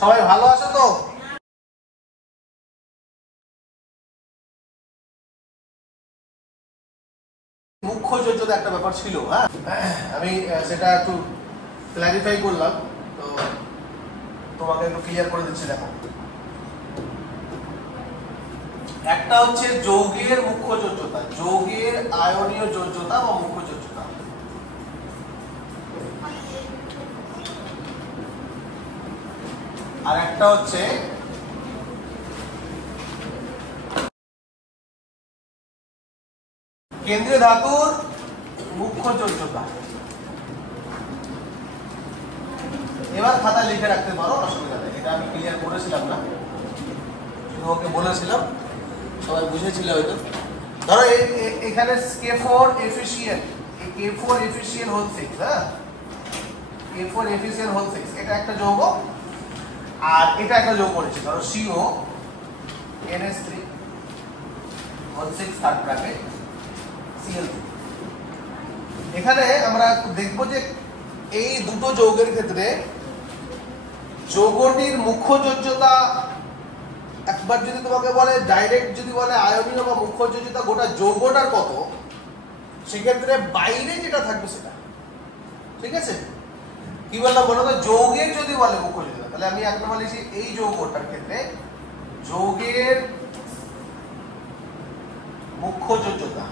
সবাই ভালো আছো তো? মুখ্য যোজ্যতা একটা ব্যাপার ছিল, হ্যাঁ, আমি সেটা একটু ক্ল্যারিফাই করলাম, তো তোমাকে একটু ক্লিয়ার করে দিচ্ছি। দেখো, একটা হচ্ছে যৌগের মুখ্য যোজ্যতা, যৌগের আয়নীয় যোজ্যতা বা মুখ্য যোজ্যতা। আর একটা হচ্ছে কেন্দ্রীয় ধাতুর মুখ্য যোজ্যতা। এবার খাতায় লিখে রাখতে পারো, অসুবিধা নেই। এটা আমি ক্লিয়ার করেছিলাম না, শুধু ওকে বলেছিলাম, সবাই বুঝেছিল হয়তো। ধরো এখানে K4 efficient, K4 efficient whole 6, হ্যাঁ, K4 এফিসিয়েন্ট হোল 6, এটা একটা যৌগ। আর এটা একটা যৌগ করেছি, ধরো CO NH3 whole 6 third bracket Cl3। এখানে আমরা দেখব যে এই দুটো যৌগের ক্ষেত্রে যৌগটির মুখ্য যোজ্যতা, একবার যদি তোমাকে বলে ডাইরেক্ট, যদি বলে আয়নীয় বা মুখ্য যোজ্যতা গোটা যৌগটার কত, সেক্ষেত্রে বাইরে যেটা থাকবে সেটা, ঠিক আছে? কি বললাম বলো তো? যৌগের যদি বলে মুখ্য যোজ্যতা, তাহলে আমি এক নম্বর লিখছি এই যৌগটার ক্ষেত্রে যৌগের মুখ্য যোজ্যতা।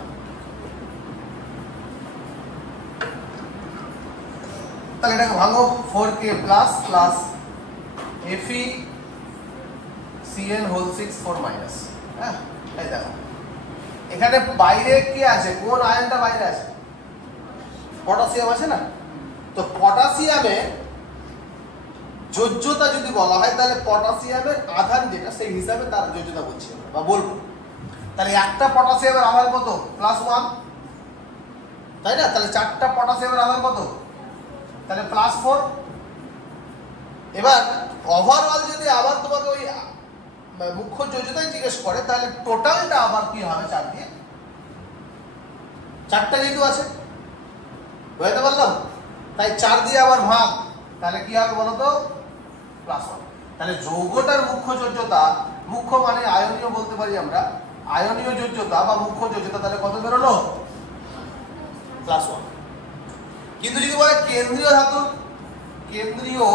তাহলে এটাকে ভাঙো, 4K plus plus FeCl whole 6 4 minus, হ্যাঁ। এই দেখো এখানে বাইরে কি আছে, কোন আয়নটা বাইরে আছে? পটাশিয়াম আছে না? তো পটাশিয়ামের যোজ্যতা যদি বলা হয়, তাহলে পটাশিয়ামের আধান যেটা, সেই হিসাবে তার যোজ্যতা বলছি বা বলবো। তাহলে একটা পটাশিয়ামের আধান কত? +1, তাই না? তাহলে চারটা পটাশিয়ামের আধান কত? তাহলে +4। এবার ওভারঅল যদি আবার তোমাকে ওই মুখ্য যোজ্যতাই জিজ্ঞেস করে, তাহলে টোটালটা আবার কি হবে? 4 দিয়ে, চারটা যেহেতু আছে, বুঝতে পারলাম? তাই 4 দিয়ে আবার ভাগ, তাহলে কি হবে বলো তো? +1। তাহলে যৌগটার মুখ্য যোজ্যতা, মুখ্য মানে আয়নীয় বলতে পারি আমরা, আয়নীয় যোজ্যতা বা মুখ্য যোজ্যতা, তাহলে কত বেরোলো? +1। কিন্তু যদি বলে কেন্দ্রীয় ধাতুর, কেন্দ্রীয়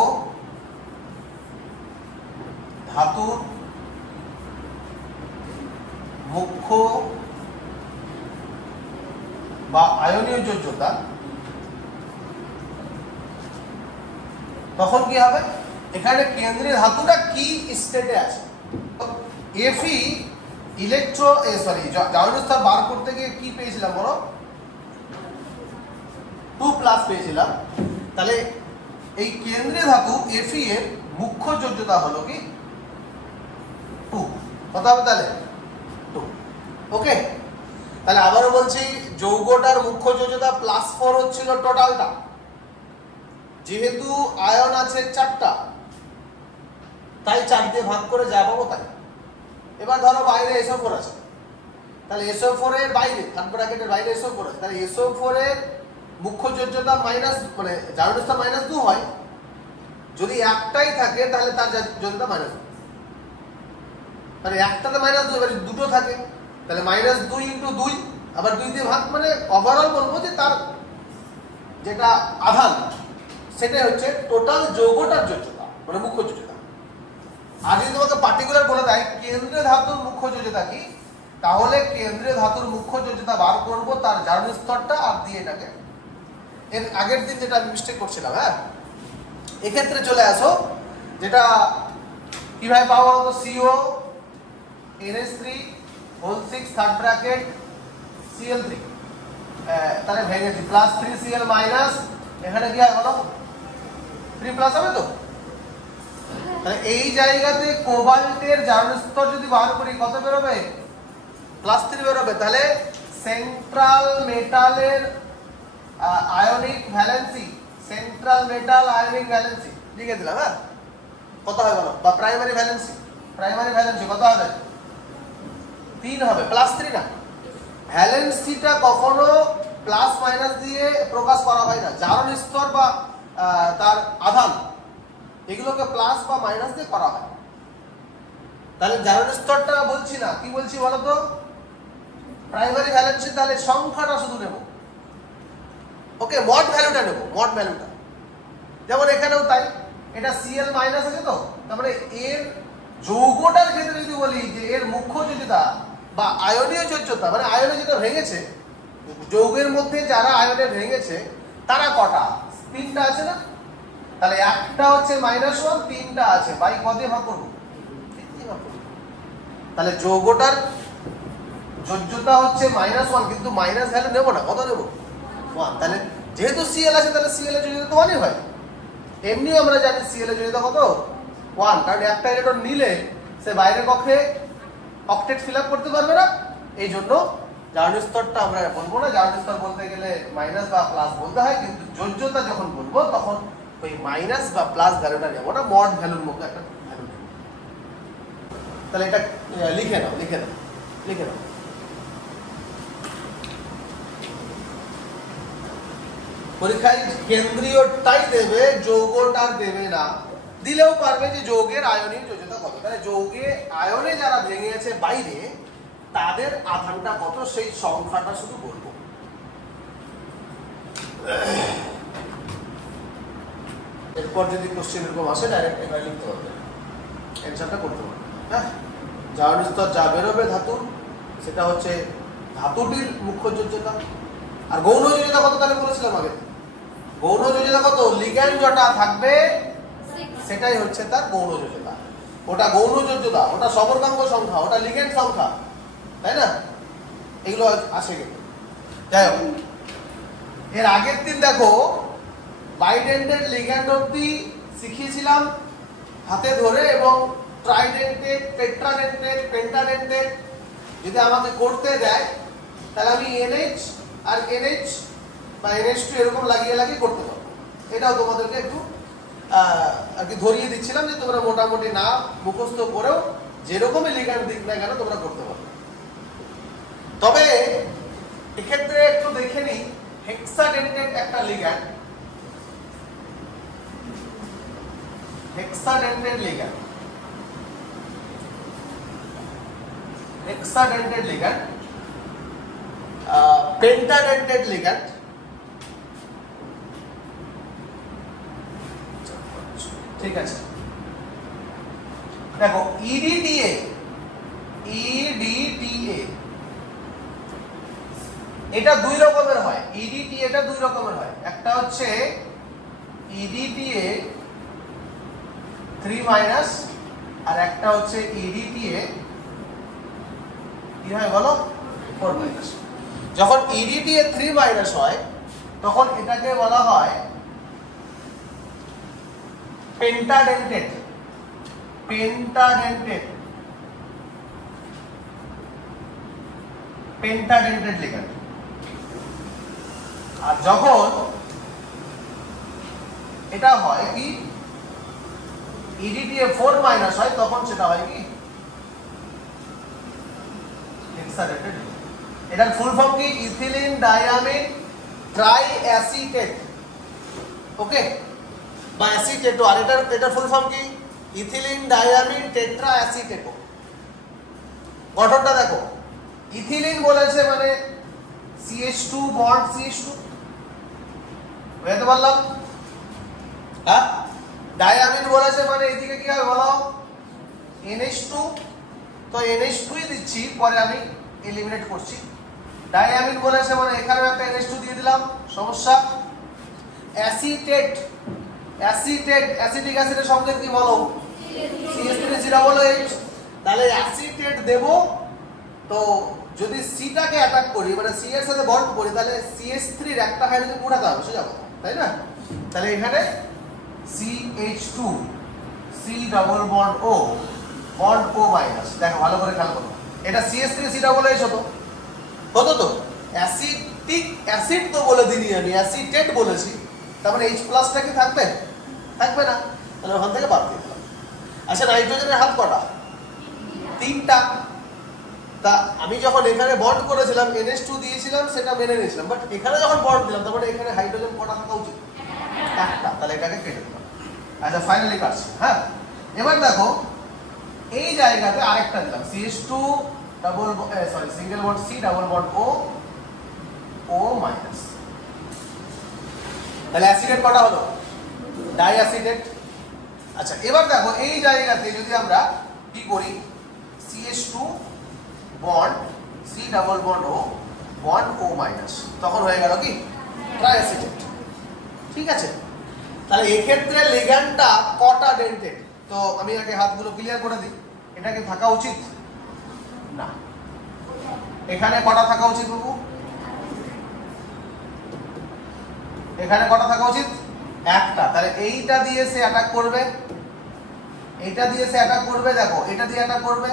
ধাতুর মুখ্য বা আয়নীয় যোজ্যতা, তখন কি হবে? এখানে কেন্দ্রীয় ধাতুটা কি স্টেটে আছে। Fe ইলেকট্রো জারণ স্তর বার করতে গিয়ে কি পেয়েছিলাম বলো? 2+ পেয়েছিলাম। তাহলে এই কেন্দ্রীয় ধাতু Fe এর মুখ্য যোজ্যতা হলো কি? 2। কত হবে তাহলে? 2। ওকে, তাহলে আবারও বলছি, যৌগটার মুখ্য যোজ্যতা +4 হচ্ছিল টোটালটা, যেহেতু আয়ন আছে 4টা, তাই 4 দিয়ে ভাগ করে যা পাবো তাই। এবার ধরো বাইরে SO4 আছে, তাহলে SO4 এর বাইরে, থার্ড ব্র্যাকেটের বাইরে SO4 আছে, তাহলে SO4 এর মুখ্য যোজ্যতা মাইনাস, মানে জারণ স্তর -2 হয়। যদি একটাই থাকে তাহলে তার যোজ্যতা -2, তাহলে একটাতে -2, এবার দুটো থাকে তাহলে -2 × 2, আবার 2 দিয়ে ভাগ, মানে ওভারঅল বলবো যে তার যেটা আধান, সেটাই হচ্ছে টোটাল যৌগটার যোজ্যতা, মানে মুখ্য যোজ্যতা। আর যদি তোমাকে পার্টিকুলার বলে দেয় কেন্দ্রীয় ধাতুর মুখ্য যোজ্যতা কি, তাহলে কেন্দ্রীয় ধাতুর মুখ্য যোজ্যতা বার করবো তার জারণ স্তরটা, আর দিয়ে এটাকে, এর আগের দিন যেটা আমি মিস্টেক করছিলাম, হ্যাঁ, এক্ষেত্রে চলে আসো, যেটা কিভাবে পাবো তো? CO NH3 whole 6 third bracket Cl3, তাহলে ভেঙে দিই, +3Cl মাইনাস, এখানে কি হয় বলো? 3+ হবে তো? তাহলে এই জায়গাতে কোবাল্টের জারণ স্তর যদি বার করি কত বেরোবে? +3 বেরোবে। তাহলে সেন্ট্রাল মেটালের ionic valency, central metal ionic valency লিখে দিলাম, হ্যাঁ, কত হবে বলো? বা প্রাইমারি ভ্যালেন্সি, প্রাইমারি ভ্যালেন্সি কত হবে? 3 হবে, +3 না। ভ্যালেন্সিটা কখনো প্লাস মাইনাস দিয়ে প্রকাশ করা হয় না, জারণ স্তর বা তার আধান, এগুলোকে প্লাস বা মাইনাস দিয়ে করা হয়। তাহলে জারণ স্তরটা বলছি না, কি বলছি বলতো, প্রাইমারি ভ্যালেন্সি, তাহলে সংখ্যাটা শুধু নেব, ওকে, মড ভ্যালুটা নেব, মড ভ্যালুটা। যেমন এখানেও তাই, এটা Cl মাইনাস আছে, তো তারপরে এর যৌগটার ক্ষেত্রে যদি বলি যে এর মুখ্য যোজ্যতা বা আয়নীয় যোজ্যতা, মানে আয়নে যেটা ভেঙেছে, যৌগের মধ্যে যারা আয়নে ভেঙেছে তারা কটা, 3টা আছে না, তাহলে একটা হচ্ছে -1, 3টা আছে, বাই কত ভাগ করব, তাহলে যৌগটার যোজ্যতা হচ্ছে -1, কিন্তু মাইনাস ভ্যালু নেব না, কত নেব, 1। তাহলে যেহেতু Cl আছে তাহলে Cl এর যোজ্যতা তো 1ই হয়। এমনিও আমরা জানি Cl এর যোজ্যতা কত, 1, কারণ একটা ইলেকট্রন নিলে সে বাইরের কক্ষে অক্টেট ফিল আপ করতে পারবে না। এই জন্য জারণ স্তরটা আমরা বলবো না, জারণ স্তর বলতে গেলে মাইনাস বা প্লাস বলতে হয়, কিন্তু যোজ্যতা যখন বলবো তখন ওই মাইনাস বা প্লাস ভ্যালুটা নেব না, মড ভ্যালুর মতো একটা ভ্যালু নেব। তাহলে এটা লিখে নাও, লিখে নাও, লিখে নাও। পরীক্ষায় কেন্দ্রীয়টাই দেবে, যৌগটার দেবে না, দিলেও পারবে যে যৌগের আয়নীয় যোজ্যতা কত। তাহলে যৌগে আয়নে যারা ভেঙেছে বাইরে তাদের আধানটা কত, সেই সংখ্যাটা শুধু বলবো। এরপর যদি কোশ্চেন এরকম আসে ডাইরেক্ট এখানে লিখতে হবে, অ্যানসারটা করতে হবে। হ্যাঁ, জারণ স্তর যা বেরোবে ধাতুর, সেটা হচ্ছে ধাতুটির মুখ্য যোজ্যতা। আর গৌণ যোজ্যতা কত তাহলে বলেছিলাম আগে, গৌণ যোজ্যতা কত, লিগ্যান্ড যেটা থাকবে সেটাই হচ্ছে তার গৌণ যোজ্যতা। ওটা গৌণ যোজ্যতা, ওটা সমর্গাঙ্ক সংখ্যা, ওটা লিগ্যান্ড সংখ্যা, তাই না, এগুলো আসে কিন্তু। যাই হোক, এর আগের দিন দেখো বাইডেন্টেড লিগ্যান্ড অব্দি শিখিয়েছিলাম হাতে ধরে, এবং ট্রাইডেন্টেড, টেট্রাডেন্টেড, পেন্টাডেন্টেড যদি আমাকে করতে দেয় তাহলে আমি NH আর NH বা NH2 এরকম লাগিয়ে লাগিয়ে করতে পারবো। এটাও তোমাদেরকে একটু আর কি ধরিয়ে দিচ্ছিলাম যে তোমরা মোটামুটি না মুখস্থ করেও যেরকমই লিগ্যান্ড দিক না কেন তোমরা করতে পারবে। তবে এক্ষেত্রে একটু দেখে নিই, হেক্সাডেন্টেড একটা লিগ্যান্ড, হেক্সাডেন্টেড লিগ্যান্ড, হেক্সাডেন্টেড লিগ্যান্ড, পেন্টাডেন্টেড লিগ্যান্ড, ঠিক আছে। দেখো EDTA, EDTA এটা দুই রকমের হয়, EDTA এটা দুই রকমের হয়, একটা হচ্ছে EDTA 3- আর একটা হচ্ছে EDTA কি হয় বলো, 4-। যখন EDTA 3- হয় তখন এটাকে বলা হয় পেন্টাডেন্টেড, পেন্টাডেন্টেড, পেন্টাডেন্টেড লিগ্যান্ড। আর যখন এটা হয় কি EDTA 4- হয় তখন সেটা হয় কি হেক্সাডেন্টেড। এটার ফুল ফর্ম কি, ইথিলিন ডায়ামিন ট্রাইঅ্যাসিটেট, ওকে, বা অ্যাসিটেটো। আর এটার ফুল ফর্ম কি, ইথিলিন ডায়ামিন টেট্রাঅ্যাসিটেটো। গঠনটা দেখো, ইথিলিন বলেছে মানে CH2 বন্ড CH2, বুঝতে পারলাম, হ্যাঁ। ডায়ামিন বলেছে মানে এদিকে কি হবে বলো, NH2, তো NH2ই দিচ্ছি, পরে আমি এলিমিনেট করছি। ডায়ামিন বলেছে মানে এখানে একটা NH2 দিয়ে দিলাম, সমস্যা। অ্যাসিটেট, অ্যাসিটেট, অ্যাসিটিক অ্যাসিডের সঙ্গে কি বলো, CH3COOH, তাহলে অ্যাসিটেট দেব। তো যদি সিটাকে অ্যাটাক করি, মানে সি এর সাথে বন্ড করি, তাহলে CH3 এর একটা হাইড্রোজেন উঠাতে হবে, সোজা কথা, তাই না। তাহলে এখানে CH2 C double bond O, bond O minus. দেখো ভালো করে খেয়াল করো, এটা CH3COOH হতো, হতো তো। অ্যাসিটিক অ্যাসিড তো বলে দিনি আমি, অ্যাসিটেট বলেছি, তার মানে H+টা কি থাকবে, থাকবে না, তাহলে ওখান থেকে বাদ দিয়ে দিলাম। আচ্ছা, নাইট্রোজেনের হাত কটা, 3টা। তা আমি যখন এখানে বন্ড করেছিলাম NH2 দিয়েছিলাম, সেটা মেনে নিয়েছিলাম, বাট এখানে যখন বন্ড দিলাম তার মানে এখানে হাইড্রোজেন কটা থাকা উচিত, একটা, তাহলে এটাকে কেটে দিলাম। আচ্ছা ফাইনালি কাটছি। হ্যাঁ, এবার দেখো এই জায়গাতে আরেকটা দিলাম CH2 double sorry single bond C double bond O O minus. তাহলে অ্যাসিডেট কটা হলো? ডাই অ্যাসিডেট। আচ্ছা এবার দেখো এই জায়গাতে যদি আমরা কি করি, CH2 bond C double bond O bond O minus, তখন হয়ে গেল কি ট্রাই অ্যাসিডেট। ঠিক আছে, তাহলে এই ক্ষেত্রে লিগ্যান্ডটা কটা ডেন্টেড? তো আমি আগে হাতগুলো ক্লিয়ার করে দিই। এটা কি থাকা উচিত? না। এখানে কটা থাকা উচিত বাবু? এখানে কটা থাকা উচিত? একটা। তাহলে এইটা দিয়ে সে অ্যাটাক করবে, এইটা দিয়ে সে অ্যাটাক করবে, দেখো এটা দিয়ে অ্যাটাক করবে,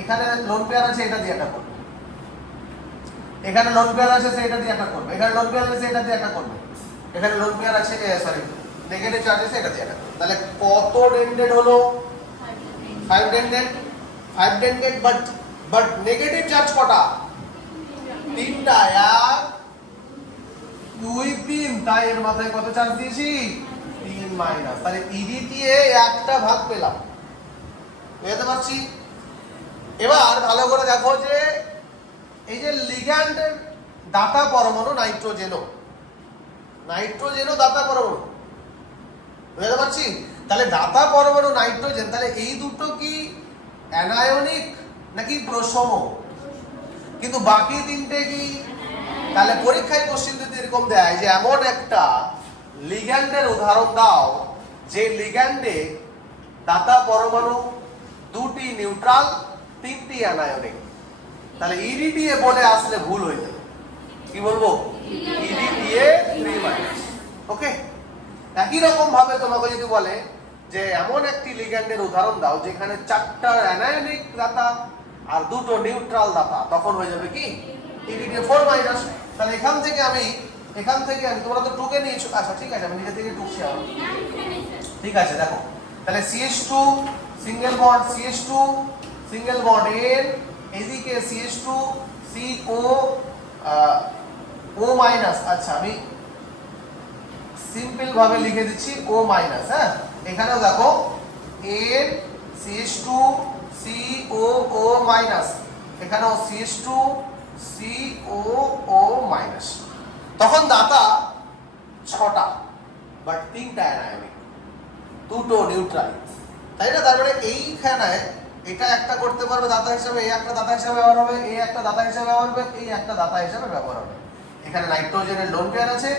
এখানে লোন পেয়ার আছে এটা দিয়ে অ্যাটাক করবে, এখানে লোন পেয়ার আছে সে এটা দিয়ে অ্যাটাক করবে, এখানে লোন পেয়ার আছে এটা দিয়ে অ্যাটাক করবে, এখানে লোন পেয়ার আছে সরি নেগেটিভ চার্জ আছে এটা দিয়ে অ্যাটাক করবে। তাহলে কত ডেন্টেড হলো? 5 dented. 5 dented but negative charge কটা? তিনটা। 1 2 3, তাই এর মাথায় কত চার্জ দিয়েছি? 3 মাইনাস। তাহলে ইডিটি এ একটা ভাগ পেলাম, বুঝতে পারছি? এবার ভালো করে দেখো যে এই যে লিগ্যান্ডের দাতা পরমাণু নাইট্রোজেনও দাতা পরমাণু, বুঝতে পারছি? তাহলে দাতা পরমাণু নাইট্রোজেন, তাহলে এই দুটো কি অ্যানায়নিক নাকি প্রশম? কিন্তু বাকি তিনটে কি? তাহলে পরীক্ষায় কোশ্চেন যদি এরকম দেয় যে এমন একটা লিগ্যান্ডের উদাহরণ দাও যে লিগ্যান্ডে দাতা পরমাণু দুটি নিউট্রাল তিনটি অ্যানায়নিক, তাহলে ইডিটিএ বলে আসলে ভুল হয়ে যাবে। কি বলবো? EDTA 3 minus. ওকে, একই রকম ভাবে তোমাকে যদি বলে যে এমন একটি লিগ্যান্ডের উদাহরণ দাও যেখানে 4টা অ্যানায়নিক দাতা আর দুটো নিউট্রাল দাতা, তখন হয়ে যাবে কি ইডিটিএ 4 মাইনাস। তাহলে এখান থেকে আমি তোমরা তো টুকে নিয়েছো। আচ্ছা ঠিক আছে, আমি নিজে থেকে টুকছি আবার। ঠিক আছে, দেখো তাহলে CH2 single bond CH2 single bond এর এদিকে CH2 CO O মাইনাস। আচ্ছা আমি সিম্পল ভাবে লিখে দিচ্ছি O মাইনাস। হ্যাঁ, এখানেও দেখো এর CH2 COO মাইনাস, এখানেও CH2 COO মাইনাস। তখন দাতা 6টা বাট 3টা অ্যানায়নিক, দুটো নিউট্রাল, তাই না? তার মানে এইখানে এটা একটা করতে পারবে দাতা হিসেবে, এই একটা দাতা হিসেবে ব্যবহার হবে, এই একটা দাতা হিসেবে ব্যবহার হবে, এই একটা দাতা হিসেবে ব্যবহার হবে। এখানে নাইট্রোজেনের লোন পেয়ার আছে,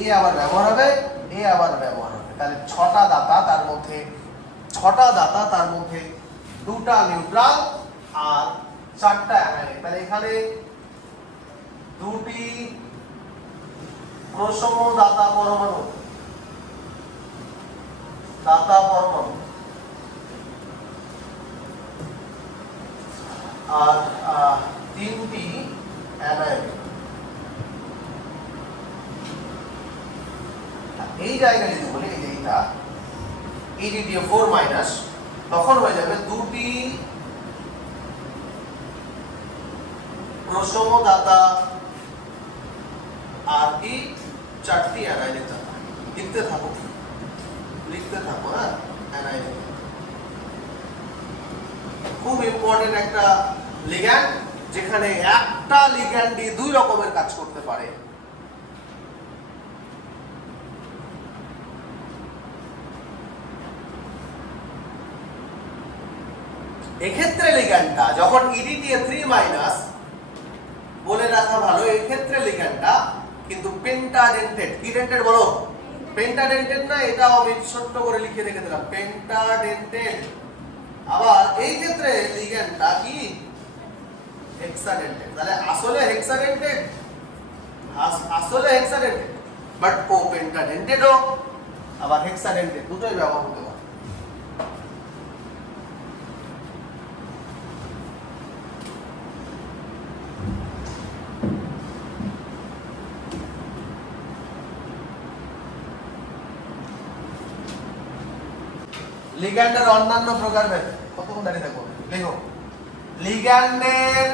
এই আবার ব্যবহার হবে, এই আবার ব্যবহার হবে। তাহলে 6টা দাতা, তার মধ্যে 2টা নিউট্রাল আর 4টা অ্যানায়নিক। তাহলে এখানে 2টি প্রশম দাতা পরমাণু আর 3টি অ্যানায়নিক। এই জায়গায় যদি বলি এই যে এইটা ইডিটিএ 4 মাইনাস, তখন হয়ে যাবে 2টি প্রশম দাতা আর কি 4টি অ্যানায়নিক দাতা। লিখতে থাকো। হ্যাঁ, অ্যানায়নিক খুব ইম্পর্টেন্ট একটা লিগ্যান্ড, যেখানে একটা লিগ্যান্ডই দুই রকমের কাজ করতে পারে। এক্ষেত্রে লিগ্যান্ডটা যখন ইডিটিএ 3 মাইনাস বলে রাখা ভালো, এক্ষেত্রে লিগ্যান্ডটা কিন্তু পেন্টাডেন্টেড। কি ডেন্টেড বলো? পেন্টাডেন্টেড না, এটাও আমি ছোট্ট করে লিখে রেখে দিলাম, পেন্টাডেন্টেড। আবার এই ক্ষেত্রে লিগ্যান্ডটা কি হেক্সাডেন্টেড। তাহলে আসলে হেক্সাডেন্টেড বাট ও পেন্টাডেন্টেডও আবার হেক্সাডেন্টেড, দুটোই ব্যবহার হতে পারে। লিগ্যান্ডের অন্যান্য প্রকারভেদ, কতক্ষণ দাঁড়িয়ে থাকবো, লিখো। লিগ্যান্ডের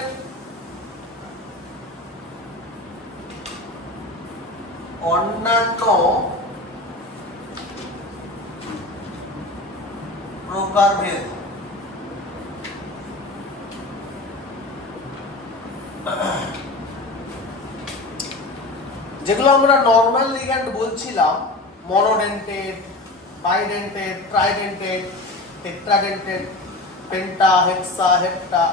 অন্যান্য প্রকারভেদ। যেগুলো আমরা নরমাল লিগ্যান্ড বলছিলাম, মনোডেন্টেড, বাইডেন্টেড, ট্রাইডেন্টেড, টেট্রাডেন্টেড, পেন্টা, হেক্সা, হেপ্টা,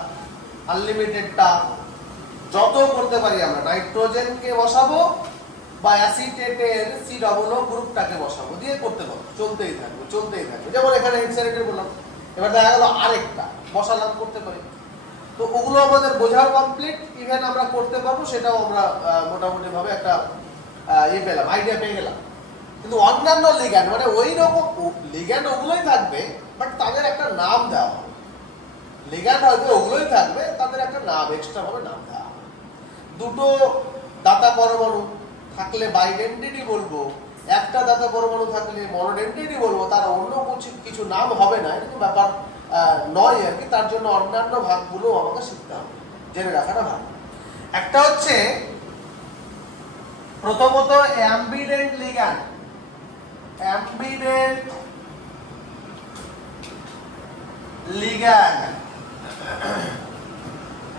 আনলিমিটেডটা যত করতে পারি আমরা, নাইট্রোজেনকে বসাবো বা অ্যাসিটেটের সি ডবল ও গ্রুপটাকে বসাবো, দিয়ে করতে পারবো, চলতেই থাকবে চলতেই থাকবে। যেমন এখানে হেক্সাডেন্টেড বললাম, এবার দেখা গেল আরেকটা বসালাম, করতে পারি। তো ওগুলো আমাদের বোঝাও কমপ্লিট, ইভেন আমরা করতে পারবো, সেটাও আমরা মোটামুটি ভাবে একটা পেলাম, আইডিয়া পেয়ে গেলাম। কিন্তু অন্যান্য লিগ্যান্ড মানে ওই রকম লিগ্যান্ড ওগুলোই থাকবে, বাট তাদের একটা নাম দেওয়া হবে। লিগ্যান্ড হয়তো ওগুলোই থাকবে, তাদের একটা নাম এক্সট্রা ভাবে নাম দেওয়া হবে। দুটো দাতা পরমাণু থাকলে বাইডেন্টিটি বলবো, একটা দাতা পরমাণু থাকলে মনোডেন্টিটি বলবো, তার অন্য কিছু নাম হবে না, এটা ব্যাপার নয় আর কি। তার জন্য অন্যান্য ভাগগুলো আমাকে শিখতে হবে, জেনে রাখাটা ভালো। একটা হচ্ছে প্রথমত ambidentate ligand, ambidentate ligand.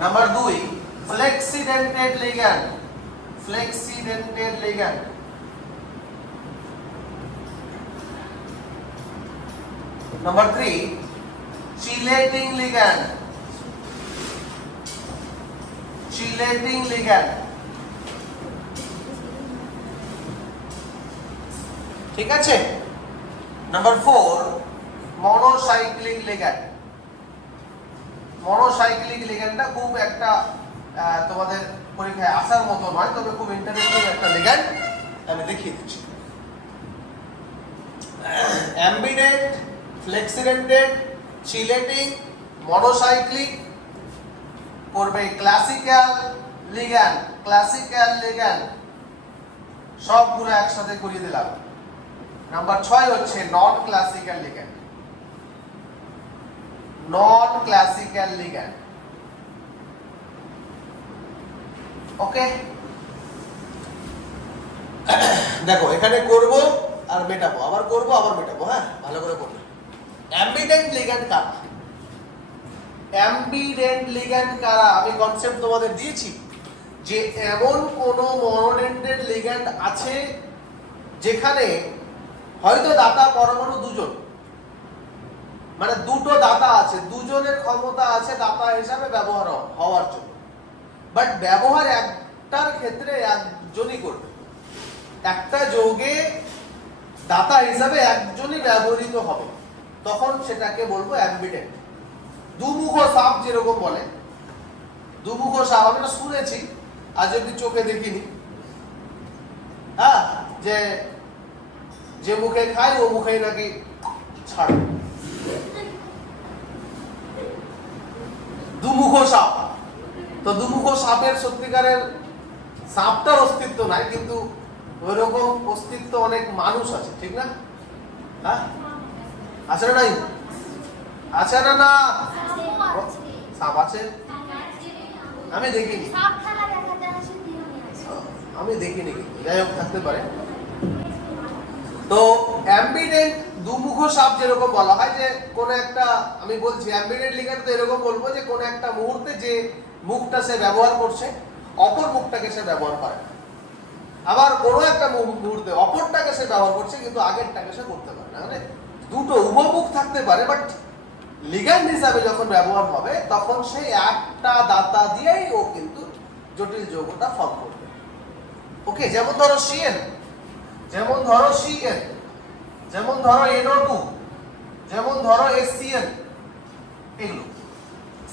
Number 2 flexidentate ligand, flexidentate ligand. Number 3 chelating ligand, chelating ligand. ঠিক আছে। Number 4 মনোসাইক্লিক ligand. মনোসাইক্লিক লিগ্যান্ডটা খুব একটা তোমাদের পরীক্ষায় আসার মতো নয়, তবে খুব ইন্টারেস্টিং একটা লিগ্যান্ড, আমি দেখিয়ে দিচ্ছি। অ্যাম্বিডেন্ট, ফ্লেক্সিডেন্টেড, চিলেটিং, মনোসাইক্লিক করবে ক্লাসিক্যাল লিগ্যান্ড, ক্লাসিক্যাল লিগ্যান্ড সবগুলো একসাথে করিয়ে দিলাম। নাম্বার 6 হচ্ছে নন ক্লাসিক্যাল লিগ্যান্ড, নন ক্লাসিক্যাল লিগ্যান্ড। ওকে, দেখো এখানে করব আর মেটাবো, আবার করব আবার মেটাবো। হ্যাঁ, ভালো করে করবে। অ্যাম্বিডেন্ট লিগ্যান্ড কারা? অ্যাম্বিডেন্ট লিগ্যান্ড কারা আমি কনসেপ্ট তোমাদের দিয়েছি, যে এমন কোন মনোডেন্টেড লিগ্যান্ড আছে যেখানে হয়তো দাতা পরমাণু দুজন, মানে দুটো দাতা আছে, দুজনের ক্ষমতা আছে দাতা হিসাবে ব্যবহার হওয়ার জন্য, বাট ব্যবহার একটার ক্ষেত্রে একজনই করবে। একটা যৌগে দাতা হিসাবে একজনই ব্যবহৃত হবে, তখন সেটাকে বলবো অ্যাম্বিডেন্ট। দুমুখ সাপ যেরকম বলে, দুমুখ সাপ আমি না শুনেছি, আজ অব্দি চোখে দেখিনি। হ্যাঁ, যে মুখে খায় ও মুখেই নাকি ছাড়ে, দুমুখ সাপ। তো দুমুখ সাপের সত্যিকারের সাপটার অস্তিত্ব নাই, কিন্তু ওইরকম অস্তিত্ব অনেক মানুষ আছে, ঠিক না? হ্যাঁ, আছে না? নাই আছে না? না, সাপ আছে, আমি দেখিনি, আমি দেখিনি, কিন্তু যাই হোক থাকতে পারে। তো অ্যাম্বিডেন্ট দুমুখ সাপ যেরকম বলা হয়, যে কোন একটা, আমি বলছি অ্যাম্বিডেন্ট লিগ্যান্ড তো এরকম বলবো যে কোন একটা মুহূর্তে যে মুখটা সে ব্যবহার করছে অপর মুখটাকে সে ব্যবহার করে, আবার কোন একটা মুহূর্তে অপরটাকে সে ব্যবহার করছে কিন্তু আগেরটাকে সে করতে পারে না। মানে দুটো উভমুখ থাকতে পারে, বাট লিগ্যান্ড হিসাবে যখন ব্যবহার হবে তখন সেই একটা দাতা দিয়েই ও কিন্তু জটিল যৌগটা ফর্ম করবে। ওকে, যেমন ধরো সিএন, যেমন ধরো সিএন, যেমন ধরো NO2, যেমন ধরো HCN, এগুলো।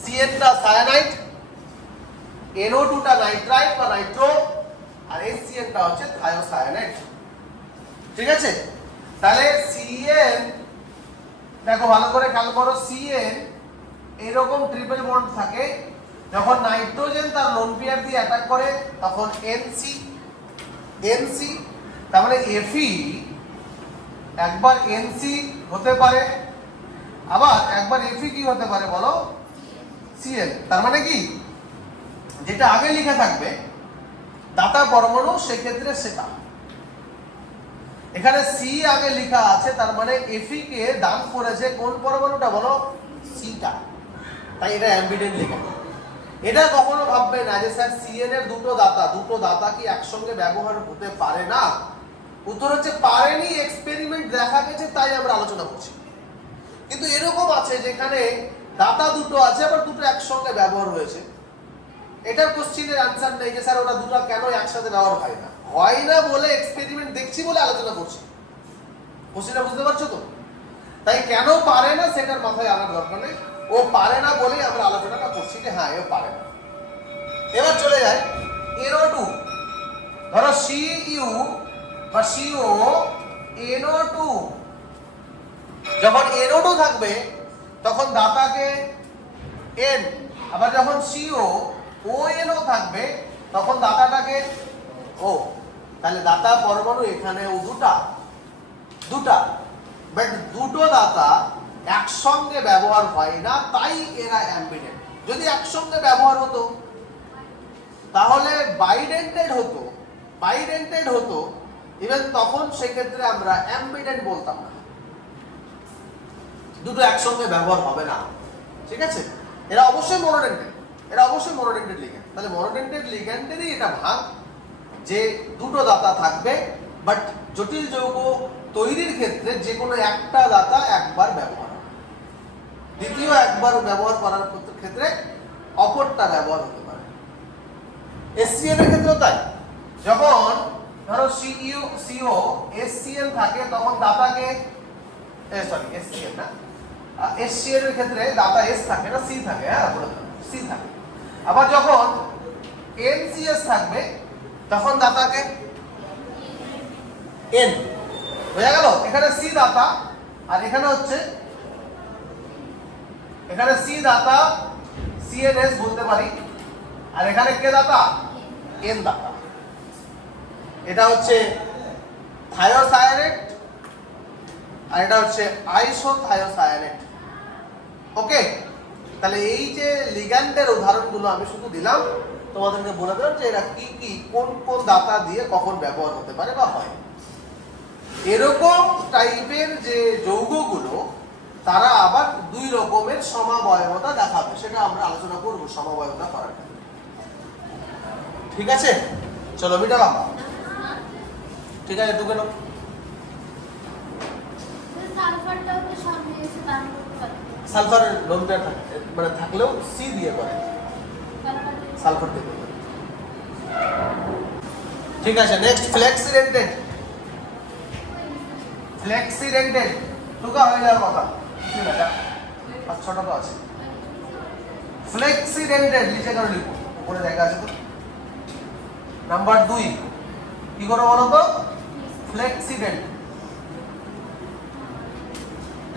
সিএনটা সায়ানাইড, NO2টা নাইট্রাইট বা নাইট্রো, আর HCNটা হচ্ছে থায়োসায়ানাইড। ঠিক আছে, তাহলে সিএন দেখো ভালো করে খেয়াল করো, সিএন এরকম ট্রিপল বন্ড থাকে, যখন নাইট্রোজেন তার লোন পেয়ার দিয়ে অ্যাটাক করে তখন এনসি, তার মানে Fe একবার এনসি হতে পারে, আবার একবার Fe কি হতে পারে বলো? সিএন। তার মানে কি, যেটা আগে লিখে থাকবে দাতা পরমাণু, সেক্ষেত্রে সেটা। এখানে সি আগে লেখা আছে, তার মানে এফি কে দান করেছে কোন পরমাণুটা বলো, সিটা, তাই এটা অ্যাম্বিডেন্ট লেখা। এটা কখনো ভাববে না যে স্যার সিএন এর দুটো দাতা কি একসঙ্গে ব্যবহার হতে পারে না। উত্তর হচ্ছে পারেনি, এক্সপেরিমেন্ট দেখা গেছে, তাই আমরা আলোচনা করছি। কিন্তু এরকম আছে যেখানে দাতা দুটো আছে আবার দুটো একসঙ্গে ব্যবহার হয়েছে, এটার কোশ্চেনের আনসার নেই যে স্যার ওটা দুটো কেন একসাথে ব্যবহার হয় না বলে এক্সপেরিমেন্ট দেখছি বলে আলোচনা করছি। কোশ্চেনটা বুঝতে পারছো তো? তাই কেন পারে না সেটার মাথায় আনার দরকার নেই, ও পারে না বলেই আমরা আলোচনাটা করছি যে হ্যাঁ ও পারে না। এবার চলে যায় NO2। ধরো CU বা CO NO2, যখন NO2 থাকবে তখন দাতাকে N, আবার যখন CO ONO থাকবে তখন দাতাটাকে O। তাহলে দাতা পরমাণু এখানেও দুটা, বাট দুটো দাতা একসঙ্গে ব্যবহার হয় না, তাই এরা অ্যাম্বিডেন্ট। যদি একসঙ্গে ব্যবহার হতো তাহলে বাইডেন্টেড হতো, ইভেন তখন সেক্ষেত্রে আমরা অ্যাম্বিডেন্ট বলতাম না। দুটো একসঙ্গে ব্যবহার হবে না, ঠিক আছে? এরা অবশ্যই মনোডেন্টেড লিগ্যান্ড। তাহলে মনোডেন্টেড লিগ্যান্ডেরই এটা ভাগ যে দুটো দাতা থাকবে, বাট জটিল যৌগ তৈরির ক্ষেত্রে যে কোনো একটা দাতা একবার ব্যবহার হবে, দ্বিতীয় একবার ব্যবহার করার ক্ষেত্রে অপরটা ব্যবহার হতে পারে। এসসিএন এর ক্ষেত্রেও তাই, যখন ধরো CO SCN থাকে তখন দাতাকে SCN না, SCN এর ক্ষেত্রে দাতা S থাকে না, C থাকে, হ্যাঁ C থাকে। আবার যখন NCS থাকবে তখন দাতাকে N। বোঝা গেল? এখানে C দাতা আর এখানে হচ্ছে C দাতা CNS বলতে পারি, আর এখানে কে দাতা, N দাতা। এটা হচ্ছে থায়োসায়ানেট আর এটা হচ্ছে আইসোথায়োসায়ানেট। ওকে, তাহলে এই যে লিগ্যান্ডের উদাহরণগুলো আমি শুধু দিলাম, তোমাদেরকে বলে দিলাম যে এরা কি কি কোন কোন দাতা দিয়ে কখন ব্যবহার হতে পারে বা হয়। এরকম টাইপের যে যৌগগুলো তারা আবার দুই রকমের সমবায়বতা দেখাবে, সেটা আমরা আলোচনা করব সমবায়বতা করার জন্য। ঠিক আছে, চলো মিটালাম। ঠিক আছে, ঢুকে নাও। সালফারের লোনটা থাকে, মানে থাকলেও সি দিয়ে করে, সালফার দিয়ে করে। ঠিক আছে, নেক্সট ফ্লেক্সিডেন্টেড। টুকা হয়ে যাওয়ার কথা, ঠিক আছে, 5-6টা তো আছে। ফ্লেক্সিডেন্টেড নিচে করে লিখো, উপরে জায়গা আছে তো। নাম্বার 2 কি করে বলো তো, ফ্লেক্সিডেন্ট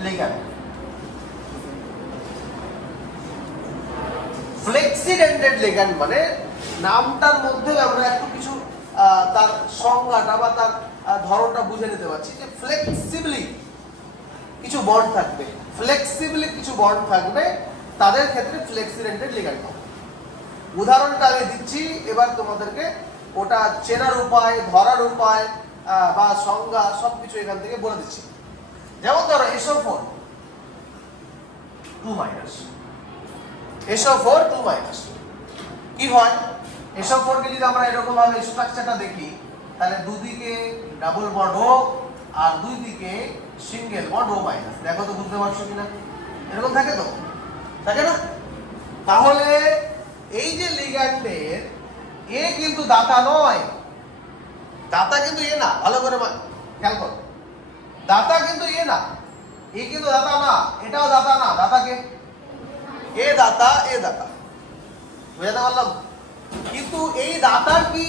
লিগ্যান্ড। ফ্লেক্সিডেন্টেড লিগ্যান্ড মানে নামটার মধ্যে আমরা একটু কিছু তার সংজ্ঞাটা বা তার ধরনটা বুঝে নিতে পারছি যে ফ্লেক্সিবলি কিছু বন্ড থাকবে, তাদের ক্ষেত্রে ফ্লেক্সিডেন্টেড লিগ্যান্ড হবে। উদাহরণটা আমি দিচ্ছি, এবার তোমাদেরকে ওটা চেনার উপায়, ধরার উপায় বা সংজ্ঞা সবকিছু এখান থেকে বলে দিচ্ছি। যেমন ধরো SO4 2- কি হয়, SO4 কে যদি আমরা এরকম ভাবে স্ট্রাকচারটা দেখি, তাহলে দুদিকে ডাবল বন্ড ও আর দুই দিকে সিঙ্গেল বন্ড ও মাইনাস। দেখো তো বুঝতে পারছো কিনা, এরকম থাকে তো, থাকে না? তাহলে এই যে লিগ্যান্ডের এ কিন্তু দাতা নয়, দাতা কিন্তু এ না, ভালো করে খেয়াল করো, দাতা কিন্তু এ না, এ কিন্তু দাতা না, এটাও দাতা না, দাতাকে এ দাতা বুঝাতে পারলাম? কিন্তু এই দাতার কি,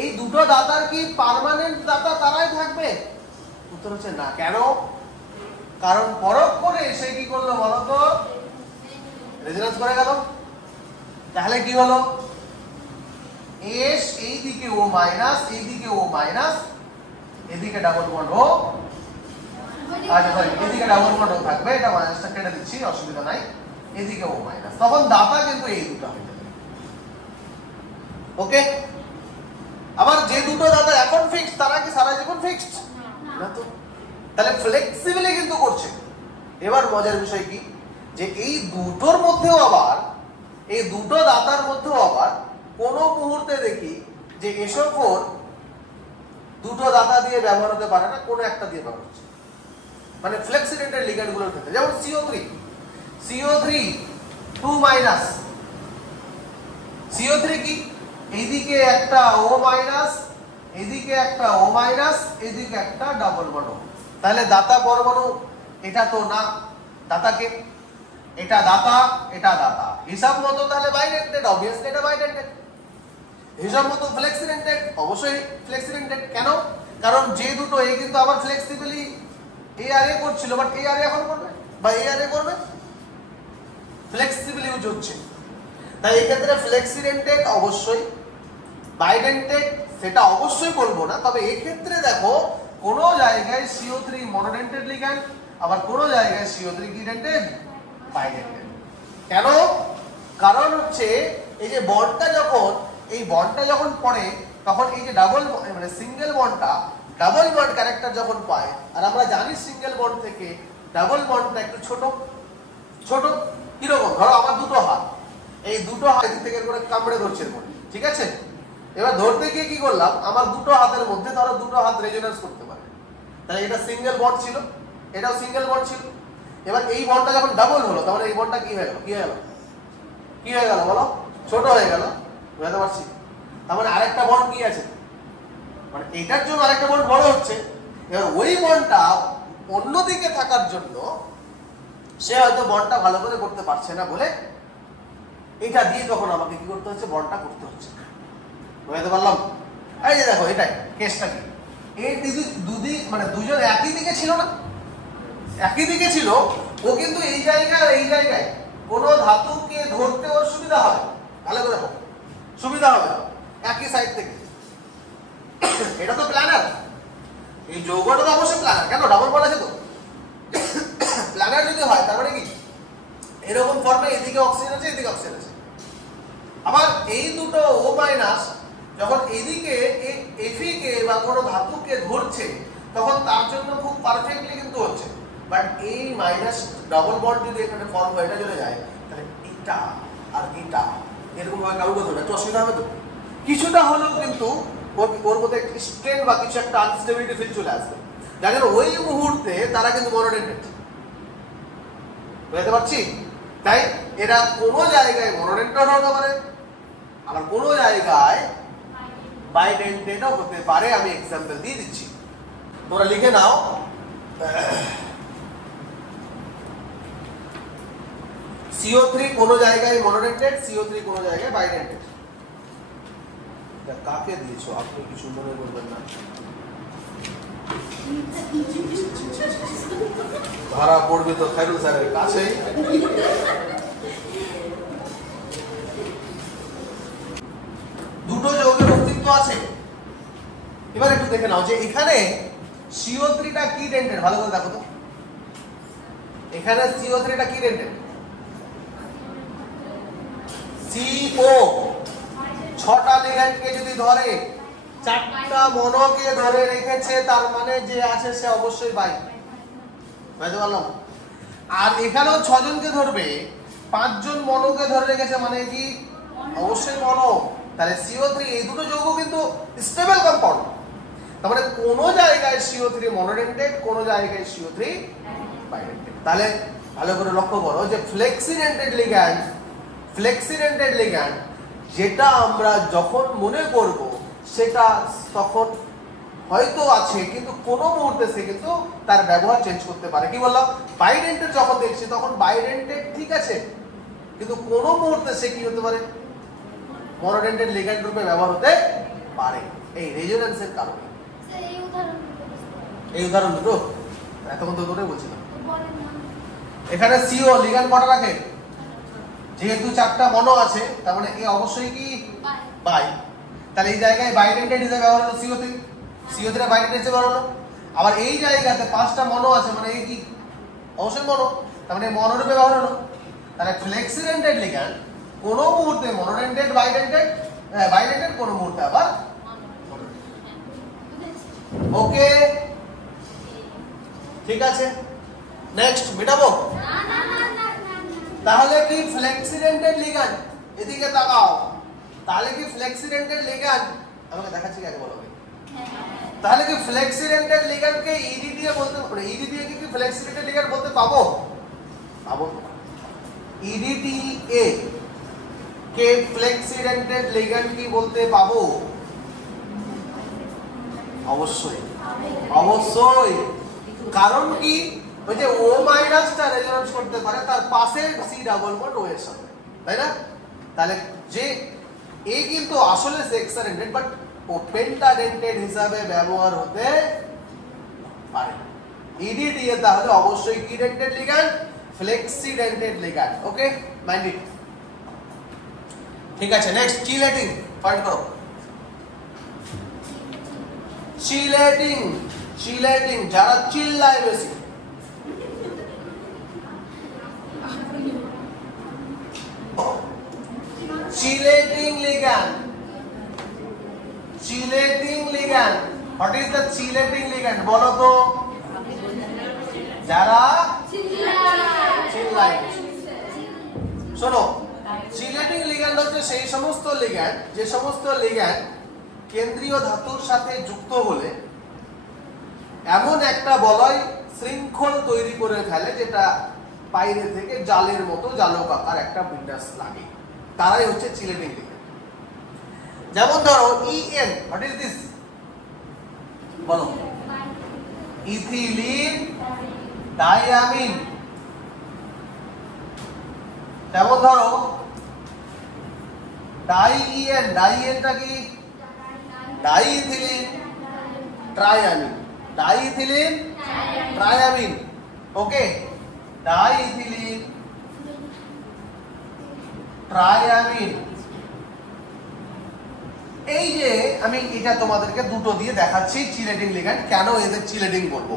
এই দুটো দাতার কি পার্মানেন্ট দাতা তারাই থাকবে? উত্তর হচ্ছে না। কেন? কারণ পরক্ষণে এসে কি করলো বলতো, রেজোন্যান্স করে গেল। তাহলে কি হলো, এস এইদিকে ও মাইনাস, এইদিকে ও মাইনাস, এদিকে ডাবল বন্ড ও, আচ্ছা সরি, এদিকে ডাবল বন্ড ও থাকবে, এটা মাইনাসটা কেটে দিচ্ছি, অসুবিধা নাই, এদিকে ও মাইনাস, তখন দাতা কিন্তু এই দুটো হয়ে যাবে। ওকে, আবার যে দুটো দাতা এখন ফিক্সড তারা কি সারা জীবন ফিক্সড? না তো, তাহলে ফ্লেক্সিবলি কিন্তু করছে। এবার মজার বিষয় কি, যে এই দুটোর মধ্যেও আবার, এই দুটো দাতার মধ্যেও আবার কোন মুহূর্তে দেখি যে SO4 দুটো দাতা দিয়ে ব্যবহার হতে পারে না, কোনো একটা দিয়ে ব্যবহার হচ্ছে, মানে ফ্লেক্সিডেন্টের লিগ্যান্ড গুলোর ক্ষেত্রে। যেমন CO3 2 মাইনাস, CO3 কি, এইদিকে একটা O মাইনাস, এদিকে একটা O মাইনাস, এদিকে একটা ডাবল বন্ড। তাহলে দাতা পরমাণু এটা তো না, দাতাকে, এটা দাতা, এটা দাতা, হিসাব মতো তাহলে বাইডেন্টেড, অবভিয়াসলি এটা বাইডেন্টেড। হিসাব মতো ফ্লেক্সিডেন্টেড, অবশ্যই ফ্লেক্সিডেন্টেড। কেন? কারণ যে দুটো এই কিন্তু আবার ফ্লেক্সিবলি এ আর এ করছিল, বাট এ আর এখন করবে বা এ আর এ করবে, ফ্লেক্সিবলি ইউজ হচ্ছে। তাই এই ক্ষেত্রে ফ্লেক্সিডেন্টেড অবশ্যই, বাইডেন্টেড সেটা অবশ্যই বলবো না। তবে এই ক্ষেত্রে দেখো কোন জায়গায় CO3 মনোডেন্টেড লিগ্যান্ড, আবার কোন জায়গায় CO3 কি ডেন্টেড, বাইডেন্টেড। কেন? কারণ হচ্ছে এই যে বন্ডটা যখন, এই বন্ডটা যখন পড়ে তখন এই যে ডাবল মানে সিঙ্গেল বন্ডটা ডাবল বন্ড ক্যারেক্টার যখন পায়, আর আমরা জানি সিঙ্গেল বন্ড থেকে ডাবল বন্ডটা একটু ছোট ছোট। কিরকম, ধরো আমার দুটো হাত, এই দুটো হাত থেকে করে কামড়ে ধরছে এর মধ্যে, ঠিক আছে? এবার ধরতে গিয়ে কি করলাম, আমার দুটো হাতের মধ্যে ধরো দুটো হাত রেজোন্যান্স করতে পারে, তাহলে এটা সিঙ্গেল বন্ড ছিল, এটাও সিঙ্গেল বন্ড ছিল। এবার এই বন্ডটা যখন ডাবল হলো, তাহলে এই বন্ডটা কি হয়ে গেল, কি হয়ে গেল, কি হয়ে গেল বলো, ছোট হয়ে গেল, বুঝতে পারছি। তার মানে আরেকটা বন্ড কি আছে, মানে এটার জন্য আরেকটা বন্ড বড় হচ্ছে। এবার ওই বন্ডটা অন্যদিকে থাকার জন্য সে হয়তো বন্ডটা ভালো করে করতে পারছে না বলে এটা দিয়ে তখন আমাকে কি করতে হচ্ছে, বন্ডটা করতে হচ্ছে। বুঝতে পারলাম? এই যে দেখো এটাই কেসটা কি, এই দুদিক মানে দুজন একই দিকে ছিল না, একই দিকে ছিল, ও কিন্তু এই জায়গায় আর এই জায়গায় কোন ধাতুকে ধরতে ওর সুবিধা হবে, ভালো করে দেখো সুবিধা হবে একই সাইড থেকে। এটা তো প্ল্যানার, এই যৌগটা তো অবশ্যই প্ল্যানার। কেন, ডাবল বল আছে তো, প্ল্যানার যদি হয় তার মানে কি এরকম ফর্মে এদিকে অক্সিজেন আছে, এদিকে অক্সিজেন আছে। আবার এই দুটো O মাইনাস যখন এদিকে Fe কে বা কোনো ধাতুকে ধরছে, তখন তার জন্য খুব পারফেক্টলি কিন্তু হচ্ছে। বাট এই মাইনাস ডাবল বন্ড যদি এখানে ফর্ম হয়, এটা চলে যায়, তাহলে এটা আর এটা এরকম ভাবে কাউকে ধরবে, একটু অসুবিধা হবে তো, কিছুটা হলেও কিন্তু ওর মধ্যে স্ট্রেন বা কিছু একটা আনস্টেবিলিটি ফিল চলে আসবে, যার জন্য ওই মুহূর্তে তারা কিন্তু মনোডেন্টেড। বুঝতে পারছি? তাই এরা কোনো জায়গায় মনোডেন্টেড হতে পারে, আবার কোনো জায়গায় বাইডেন্টেডও হতে পারে। আমি এক্সাম্পল দিয়ে দিচ্ছি, তোমরা লিখে নাও। CO3 কোনো জায়গায় মনোডেন্টেড, CO3 কোনো জায়গায় বাইডেন্টেড। কাকে দিয়েছো আপনি, কিছু মনে করবেন না, ধরা পড়বে তো খায়রুল স্যারের কাছে। দুটো যৌগের অস্তিত্ব আছে। এবার একটু দেখে নাও যে এখানে CO3টা কি ডেন্টেড, ভালো করে দেখো তো, এখানে CO3টা কি ডেন্টেড, CO 6টা লিগ্যান্ডকে যদি ধরে, 4টা মনোকে ধরে রেখেছে, তার মানে যে আছে সে অবশ্যই বাই। বুঝতে পারলাম? আর এখানেও 6 জনকে ধরবে, 5 জন মনোকে ধরে রেখেছে, মানে কি অবশ্যই মনো। তাহলে CO3 এই দুটো যৌগ কিন্তু স্টেবল কম্পাউন্ড। তার মানে কোন জায়গায় CO3 মনোডেন্টেড, কোন জায়গায় CO3 বাইডেন্টেড। তাহলে ভালো করে লক্ষ্য করো যে ফ্লেক্সিডেন্টেড লিগ্যান্ড যেটা আমরা যখন মনে করব সেটা তখন হয়তো আছে, কিন্তু কোনো মুহূর্তে সে কিন্তু তার ব্যবহার চেঞ্জ করতে পারে। কি বললাম, বাইডেন্টেড যখন দেখছি তখন বাইডেন্টেড ঠিক আছে, কিন্তু কোনো মুহূর্তে সে কি হতে পারে, মনোডেন্টেড লিগ্যান্ড রূপে ব্যবহার হতে পারে, এই রেজোন্যান্সের কারণে। এই উদাহরণ দুটো এতক্ষণ তো দুটোই বলছিলাম। এখানে CO লিগ্যান্ড কটা রাখে, যেহেতু 4টা মনো আছে, তার মানে এ অবশ্যই কি বাই। তাহলে এই জায়গায় বাইডেন্টেড হিসেবে ব্যবহার হলো CO3 বাইডেন্টেড হিসেবে ব্যবহার হলো। আবার এই জায়গাতে 5টা মনো আছে, মানে এই কি অবশ্যই মনো, তার মানে মনো রূপে ব্যবহার হলো। তাহলে ফ্লেক্সিডেন্টেড লিগ্যান্ড কোন মুহূর্তে মনোডেন্টেড বাইডেন্টেড কোন মুহূর্তে আবার। ওকে ঠিক আছে, নেক্সট মেটাবো। তাহলে কি ফ্লেক্সিডেন্টেড লিগ্যান্ড, এদিকে তাকাও, তাহলে কি ফ্লেক্সিডেন্টেড লিগ্যান্ড, আমাকে দেখাচ্ছি কি আগে বলো। তাহলে কি ফ্লেক্সিডেন্টেড লিগ্যান্ডকে ইডি দিয়ে বলতে পারো? ইডি দিয়ে কি ফ্লেক্সিডেন্টেড লিগ্যান্ড বলতে পাবো? পাবো। ইডিটিএ কে ফ্লেক্সিডেন্টেড লিগ্যান্ড কি বলতে পাবো? অবশ্যই, অবশ্যই। কারণ কি, ওই যে ও মাইনাসটা রেজোন্যান্স করতে পারে তার পাশে সি ডাবল বন্ড ও এর সাথে, তাই না? তাহলে যে এ কিন্তু আসলে সেক্সারেন্টেড বাট ও পেন্টাডেন্টেড হিসাবে ব্যবহার হতে পারে। ইডিটিএ তাহলে অবশ্যই কি dentate ligand? Flexidentate ligand. Okay, mind it. ঠিক আছে, নেক্সট চিলেটিং পয়েন্ট করো। চিলেটিং, চিলেটিং যারা চিল্লায় বেশি, chelating ligand, chelating ligand. What is the chelating ligand বলো তো? যারা চিল্লায়। শোনো, চিলেটিং লিগ্যান্ড হচ্ছে সেই সমস্ত লিগ্যান্ড, যে সমস্ত লিগ্যান্ড কেন্দ্রীয় ধাতুর সাথে যুক্ত হলে এমন একটা বলয় শৃঙ্খল তৈরি করে ফেলে যেটা বাইরে থেকে জালের মতো জালকাকার একটা বিন্যাস লাগে, তারাই হচ্ছে চিলেটিং লিগ্যান্ড। যেমন ধরো ইএন, হোয়াট ইজ দিস বলো? Ethylene diamine. যেমন ধরো ডাইইএন, ডাইইএনটা কি? Diethylene triamine, diethylene triamine. Okay, diethylene triamine. এই যে আমি এটা তোমাদেরকে দুটো দিয়ে দেখাচ্ছি চিলেটিং লিগ্যান্ড, কেন এদের চিলেটিং বলবো।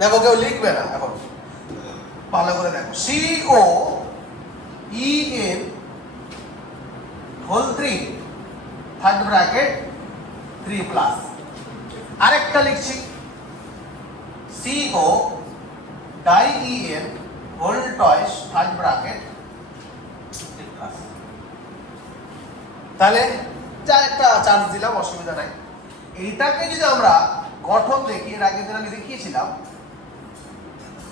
দেখো, কেউ লিখবে না এখন, ভালো করে দেখো। CO EN whole 3 third bracket 3 plus. আরেকটা লিখছি CO dien whole twice third bracket 3 plus. তাহলে যা একটা চান্স দিলাম, অসুবিধা নাই। এইটাকে যদি আমরা গঠন দেখি, এর আগের দিন আমি দেখিয়েছিলাম,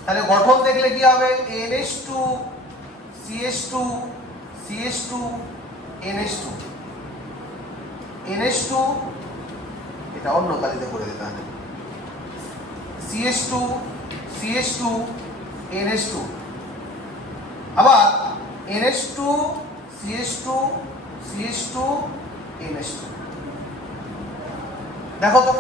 তাহলে গঠন দেখলে কি হবে? NH2 CH2 CH2 NH2 NH2, এটা অন্য কালিতে করে দিতে হবে, CH2 CH2 NH2, আবার NH2 CH2 CH2 NH2। দেখো তো,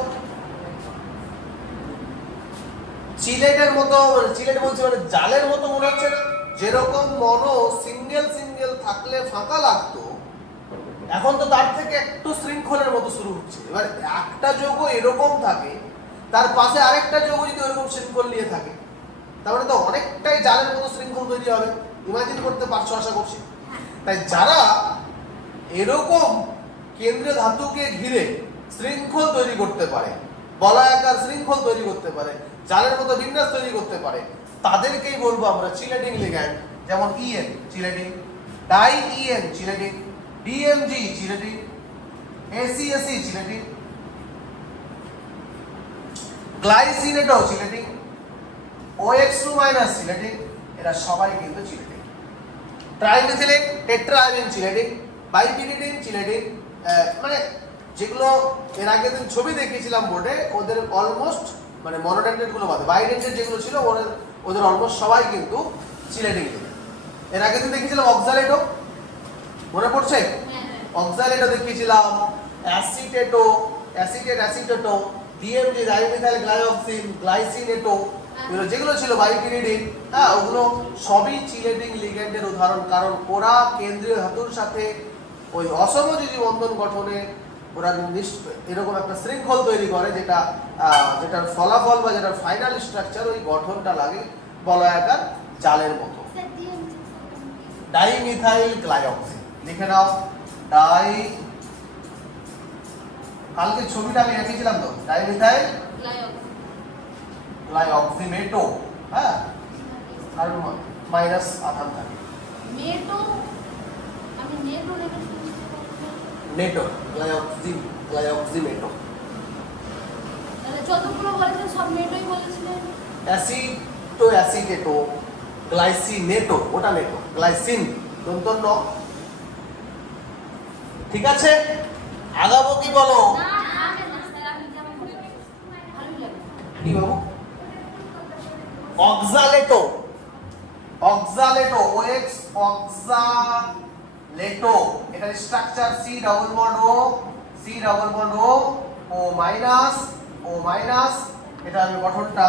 চিলেটের মতো, চিলেট বলছি মানে জালের মতো মনে হচ্ছে না? যেরকম মনো সিঙ্গেল সিঙ্গেল থাকলে ফাঁকা লাগতো, এখন তো তার থেকে একটু শৃঙ্খলের মতো শুরু হচ্ছে। এবার একটা যৌগ এরকম থাকে, তার পাশে আরেকটা যৌগ যদি ওরকম শৃঙ্খল নিয়ে থাকে, তাহলে তো অনেকটাই জালের মতো শৃঙ্খল তৈরি হবে। ইমাজিন করতে পারছো আশা করছি। তাই যারা এরকম কেন্দ্রীয় ধাতুকে ঘিরে শৃঙ্খল তৈরি করতে পারে, বলয়াকার শৃঙ্খল তৈরি করতে পারে, জালের মতো বিন্যাস তৈরি করতে পারে, তাদেরকেই বলবো আমরা চিলেটিং লিগ্যান্ড। যেমন EN chelating, dien chelating, DMG chelating, ACSE chelating, গ্লাইসিনেটও চিলেটিং, OX2- চিলেটিং, এরা সবাই কিন্তু chelating. Trimethylene tetramine chelating, bipyridine chelating, মানে যেগুলো এর আগের দিন ছবি দেখিয়েছিলাম বোর্ডে, ওদের অলমোস্ট মানে মনোডেন্টেড গুলো বাদে বাইডেন্টেড যেগুলো ছিল ওদের অলমোস্ট সবাই কিন্তু চিলেটিং। এর আগের দিন দেখিয়েছিলাম অক্সালেটো, মনে পড়ছে? অক্সালেটো দেখিয়েছিলাম, অ্যাসিটেটো, অ্যাসিটেট অ্যাসিটেটো, DMG ডাইমিথাইল গ্লাইঅক্সিন, গ্লাইসিনেটো, এগুলো যেগুলো ছিল বাইপিরিডিন, হ্যাঁ, ওগুলো সবই চিলেটিং লিগ্যান্ডের উদাহরণ। কারণ ওরা কেন্দ্রীয় ধাতুর সাথে ওই অসমযোজী বন্ধন গঠনে ওরা এরকম একটা শৃঙ্খল তৈরি করে, যেটার ফলাফল বা যেটার ফাইনাল স্ট্রাকচার, ওই গঠনটা লাগে বলয়াকার জালের মতো। ডাইমিথাইল গ্লাইঅক্সিন লিখে নাও, কালকে ছবিটা আমি এঁকেছিলাম তো, ডাইমিথাইল গ্লাইঅক্সিমেটো, হ্যাঁ, আর মাইনাস আধান থাকে। মেটো আমি নেটো নেটো গ্লাইঅক্সিমেটো। তাহলে যতগুলো বলেছেন সব নেটোই বলেছিলেন। অ্যাসিটো অ্যাসিটেটো, গ্লাইসিনেটো, ওটা নেটো, গ্লাইসিন দন্তন্য। ঠিক আছে, আগাবো কি বলো? না না স্যার, আমি যেমন ভালোই লাগে। কি বাবু? অক্সালেটো, অক্সালেটো, ওএক্স অক্সালেটো, এটার স্ট্রাকচার সি ডাবল বন্ড ও, সি ডাবল বন্ড ও মাইনাস, ও মাইনাস। এটা আমি গঠনটা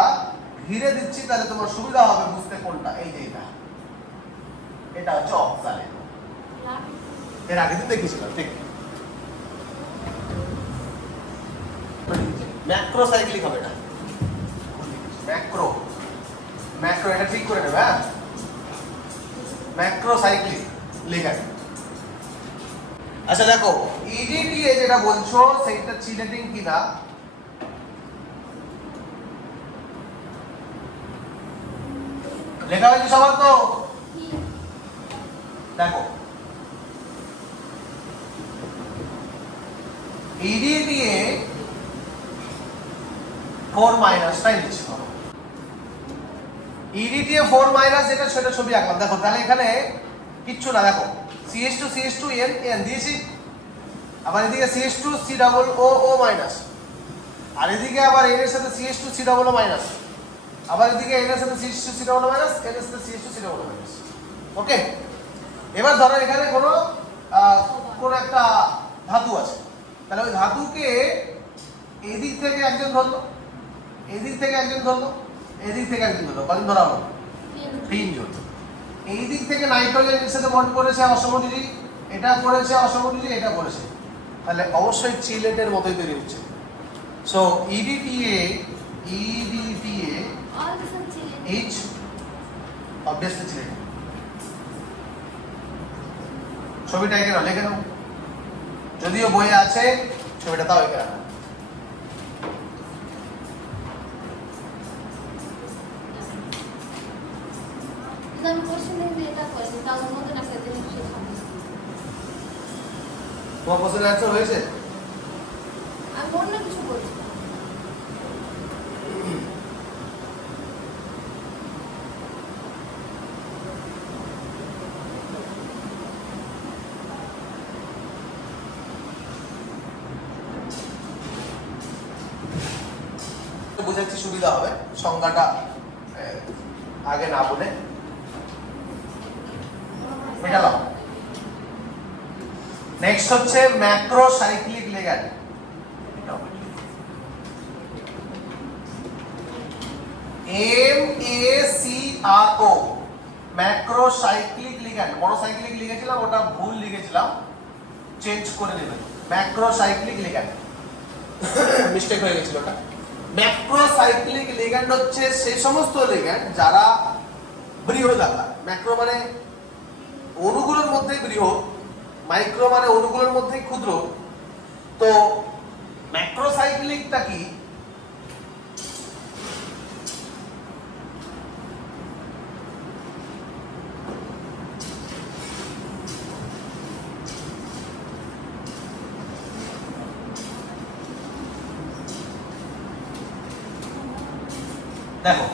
ঘিরে দিচ্ছি তাহলে তোমার সুবিধা হবে বুঝতে কোনটা। এই যে এটা হচ্ছে অক্সালেটো, এর আগে দিন দেখিয়েছিলাম। ঠিক, ম্যাক্রোসাইক্লিক হবে এটা, ম্যাক্রো, ম্যাক্রো, এটা ঠিক করে নেবে। হ্যাঁ, ম্যাক্রোসাইক্লিক লিগ্যান্ড। আচ্ছা দেখো, ইডিটিএ যেটা বলছো সেটা চিলেটিং কিনা, লেখা হয়েছে সবার তো? দেখো, ইডিটিএ 4 মাইনাসটাই লিখছি। ইডিটিএ 4 মাইনাস যেটা সেটা ছবি আঁকলাম। দেখো তাহলে এখানে কিচ্ছু না, দেখো CH2 CH2 N N দিয়েছি, আবার এদিকে CH2 C double O O minus, আর এদিকে আবার N এর সাথে CH2 C double O minus, আবার এদিকে N এর সাথে CH2 C double O minus, N এর সাথে CH2 C double O minus. Okay, এবার ধরো এখানে কোনো একটা ধাতু আছে, তাহলে ওই ধাতুকে এদিক থেকে একজন ধরলো, এদিক থেকে একজন ধরলো, এদিক থেকে একজন ধরলো, কজন ধরা হলো? 3 জন। এই দিক থেকে নাইট্রোজেন এর সাথে বন্ড করেছে অসমডিজি, এটা করেছে অসমডিজি, এটা করেছে, তাহলে অবশ্যই চিলেটের মতোই তৈরি হচ্ছে। So EDTA is obviously Sylhet. ছবিটা এখানে লিখে নাও, যদিও বইয়ে আছে ছবিটা, তাও এখানে। আমি কোশ্চেন দেখে এটা করেছি, তার মধ্যে না সেদিন শেষ হবে। তোমার কোশ্চেনের অ্যানসার হয়েছে? আমি অন্য কিছু বলছি। বুঝাচ্ছি সুবিধা হবে, সংজ্ঞাটা আগে না বলে মেটালাম। নেক্সট হচ্ছে macrocyclic ligand. MACRO, macrocyclic ligand. Monocyclic লিখেছিলাম, ওটা ভুল লিখেছিলাম, চেঞ্জ করে নেবেন। ম্যাক্রোসাইক্লিক লিগ্যান্ড, মিস্টেক হয়ে গেছিল ওটা। ম্যাক্রোসাইক্লিক লিগ্যান্ড হচ্ছে সেই সমস্ত লিগ্যান্ড যারা বৃহদাকার। ম্যাক্রো মানে অণুগুলোর মধ্যে বৃহৎ, মাইক্রো মানে অণুগুলোর মধ্যে ক্ষুদ্র। তো ম্যাক্রোসাইক্লিকটা কি? দেখো,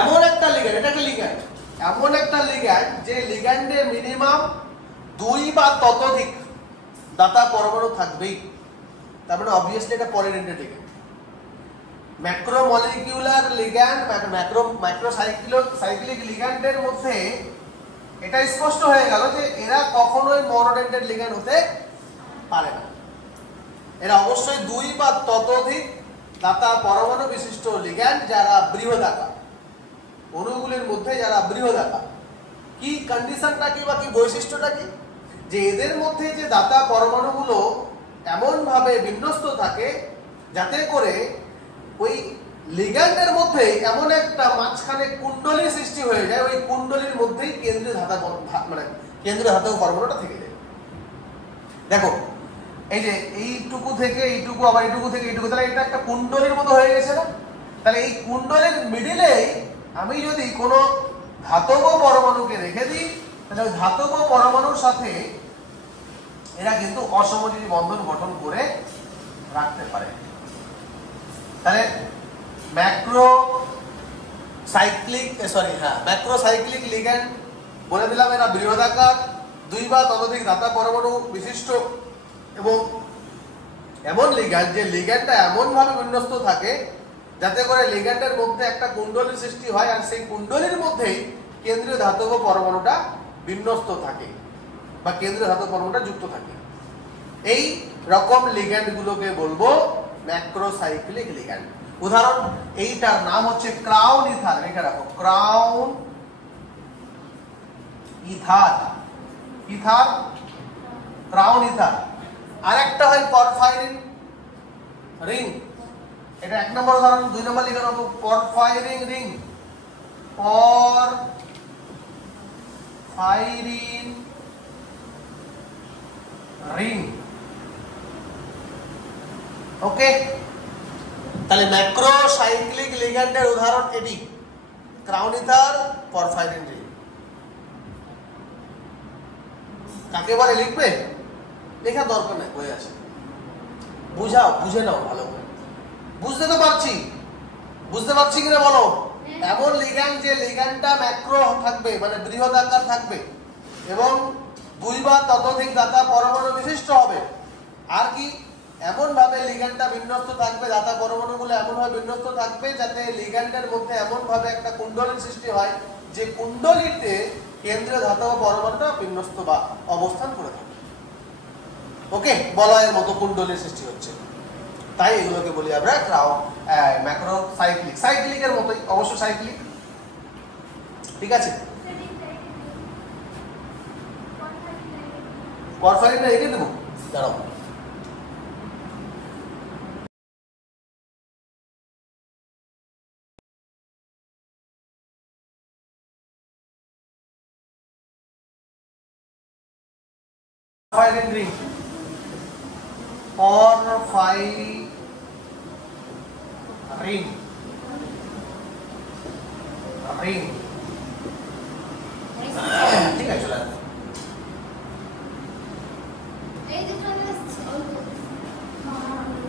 এমন একটা লিগ্যান্ড, এটা একটা লিগ্যান্ড, এমন একটা লিগ্যান্ড যে লিগ্যান্ডে মিনিমাম 2 বা ততোধিক দাতা পরমাণু থাকবেই। তার মানে অবভিয়াসলি এটা পলিডেন্ড্রিটিক। ম্যাক্রোমলিকিউলার লিগ্যান্ড, ম্যাক্রোসাইক্লিক লিগ্যান্ডের মধ্যে এটা স্পষ্ট হয়ে গেল যে এরা কখনোই মনোডেন্টেড লিগ্যান্ড হতে পারে না। এরা অবশ্যই 2 বা ততোধিক দাতা পরমাণু বিশিষ্ট লিগ্যান্ড যারা বৃহদাকার, অণুগুলির মধ্যে যারা বৃহদাকার। কি কন্ডিশনটা কি বা কি বৈশিষ্ট্যটা কি? যে এদের মধ্যে যে দাতা পরমাণুগুলো এমন ভাবে বিন্যস্ত থাকে যাতে করে ওই লিগ্যান্ডের মধ্যে এমন একটা মাঝখানে কুণ্ডলী সৃষ্টি হয়ে যায়, ওই কুণ্ডলীর মধ্যেই কেন্দ্রীয় ধাতা মানে কেন্দ্রীয় ধাতব পরমাণুটা থেকে যায়। দেখো, এই যে এইটুকু থেকে এইটুকু, আবার এইটুকু থেকে এইটুকু, তাহলে এটা একটা কুণ্ডলীর মতো হয়ে গেছে না? তাহলে এই কুণ্ডলের মিডিলে আমি যদি কোনো ধাতব পরমাণুকে রেখে দিই, তাহলে ওই ধাতব পরমাণুর সাথে এরা কিন্তু অসমযোজী বন্ধন গঠন করে রাখতে পারে। তাহলে ম্যাক্রোসাইক্লিক লিগ্যান্ড বলে দিলাম, এরা বৃহদাকার, 2 বা ততোধিক ধাতা পরমাণু বিশিষ্ট এবং এমন লিগ্যান্ড যে লিগ্যান্ডটা এমন ভাবে বিন্যস্ত থাকে যাতে করে লিগ্যান্ডের মধ্যে একটা কুণ্ডলীর সৃষ্টি হয় আর সেই কুণ্ডলীর মধ্যেই কেন্দ্রীয় ধাতব পরমাণুটা বিন্যস্ত থাকে বা কেন্দ্রীয় ধাতব পরমাণুটা যুক্ত থাকে। এই রকম লিগ্যান্ড গুলোকে বলবো ম্যাক্রোসাইক্লিক লিগ্যান্ড। উদাহরণ, এইটার নাম হচ্ছে ক্রাউন ইথার, লেখা রাখো, crown ether, ether, crown ether. আরেকটা হয় পরফাইরিন রিং, এটা 1 নম্বর উদাহরণ। 2 নম্বর লিখে রাখো পরফাইরিন রিং, পরফাইরিন রিং। ওকে, তাহলে ম্যাক্রোসাইক্লিক লিগ্যান্ডের উদাহরণ এটি, ক্রাউন ইথার, পরফাইরিন রিং। কাকে বলে লিখবে? লেখার দরকার নেই, বই আছে, বুঝাও, বুঝে নাও ভালো করে। বুঝতে তো পারছি, বুঝতে পারছি কিনা বলো? এমন লিগ্যান্ড যে লিগ্যান্ডটা ম্যাক্রো থাকবে মানে বৃহৎ আকার থাকবে এবং 2 বা ততোধিক ধাতা পরমাণু বিশিষ্ট হবে। আর কি, এমন ভাবে লিগ্যান্ডটা বিন্যস্ত থাকবে, ধাতা পরমাণুগুলো এমন ভাবে বিন্যস্ত থাকবে যাতে লিগ্যান্ডের মধ্যে এমন ভাবে একটা কুণ্ডলীর সৃষ্টি হয় যে কুণ্ডলীতে কেন্দ্রীয় ধাতব পরমাণুটা বিন্যস্ত বা অবস্থান করে থাকে। ওকে, বলয়ের মতো কুণ্ডলীর সৃষ্টি হচ্ছে, তাই এগুলোকে বলি আমরা ম্যাক্রোসাইক্লিক। সাইক্লিকের মতোই, অবশ্য সাইক্লিক। ঠিক আছে, পরফাইরিনটা এঁকে দেবো, দাঁড়াও। Porphyrin ring, porphyrin ring, ring. ঠিক আছে, চলে আসবে। এই যে চলে আসছে।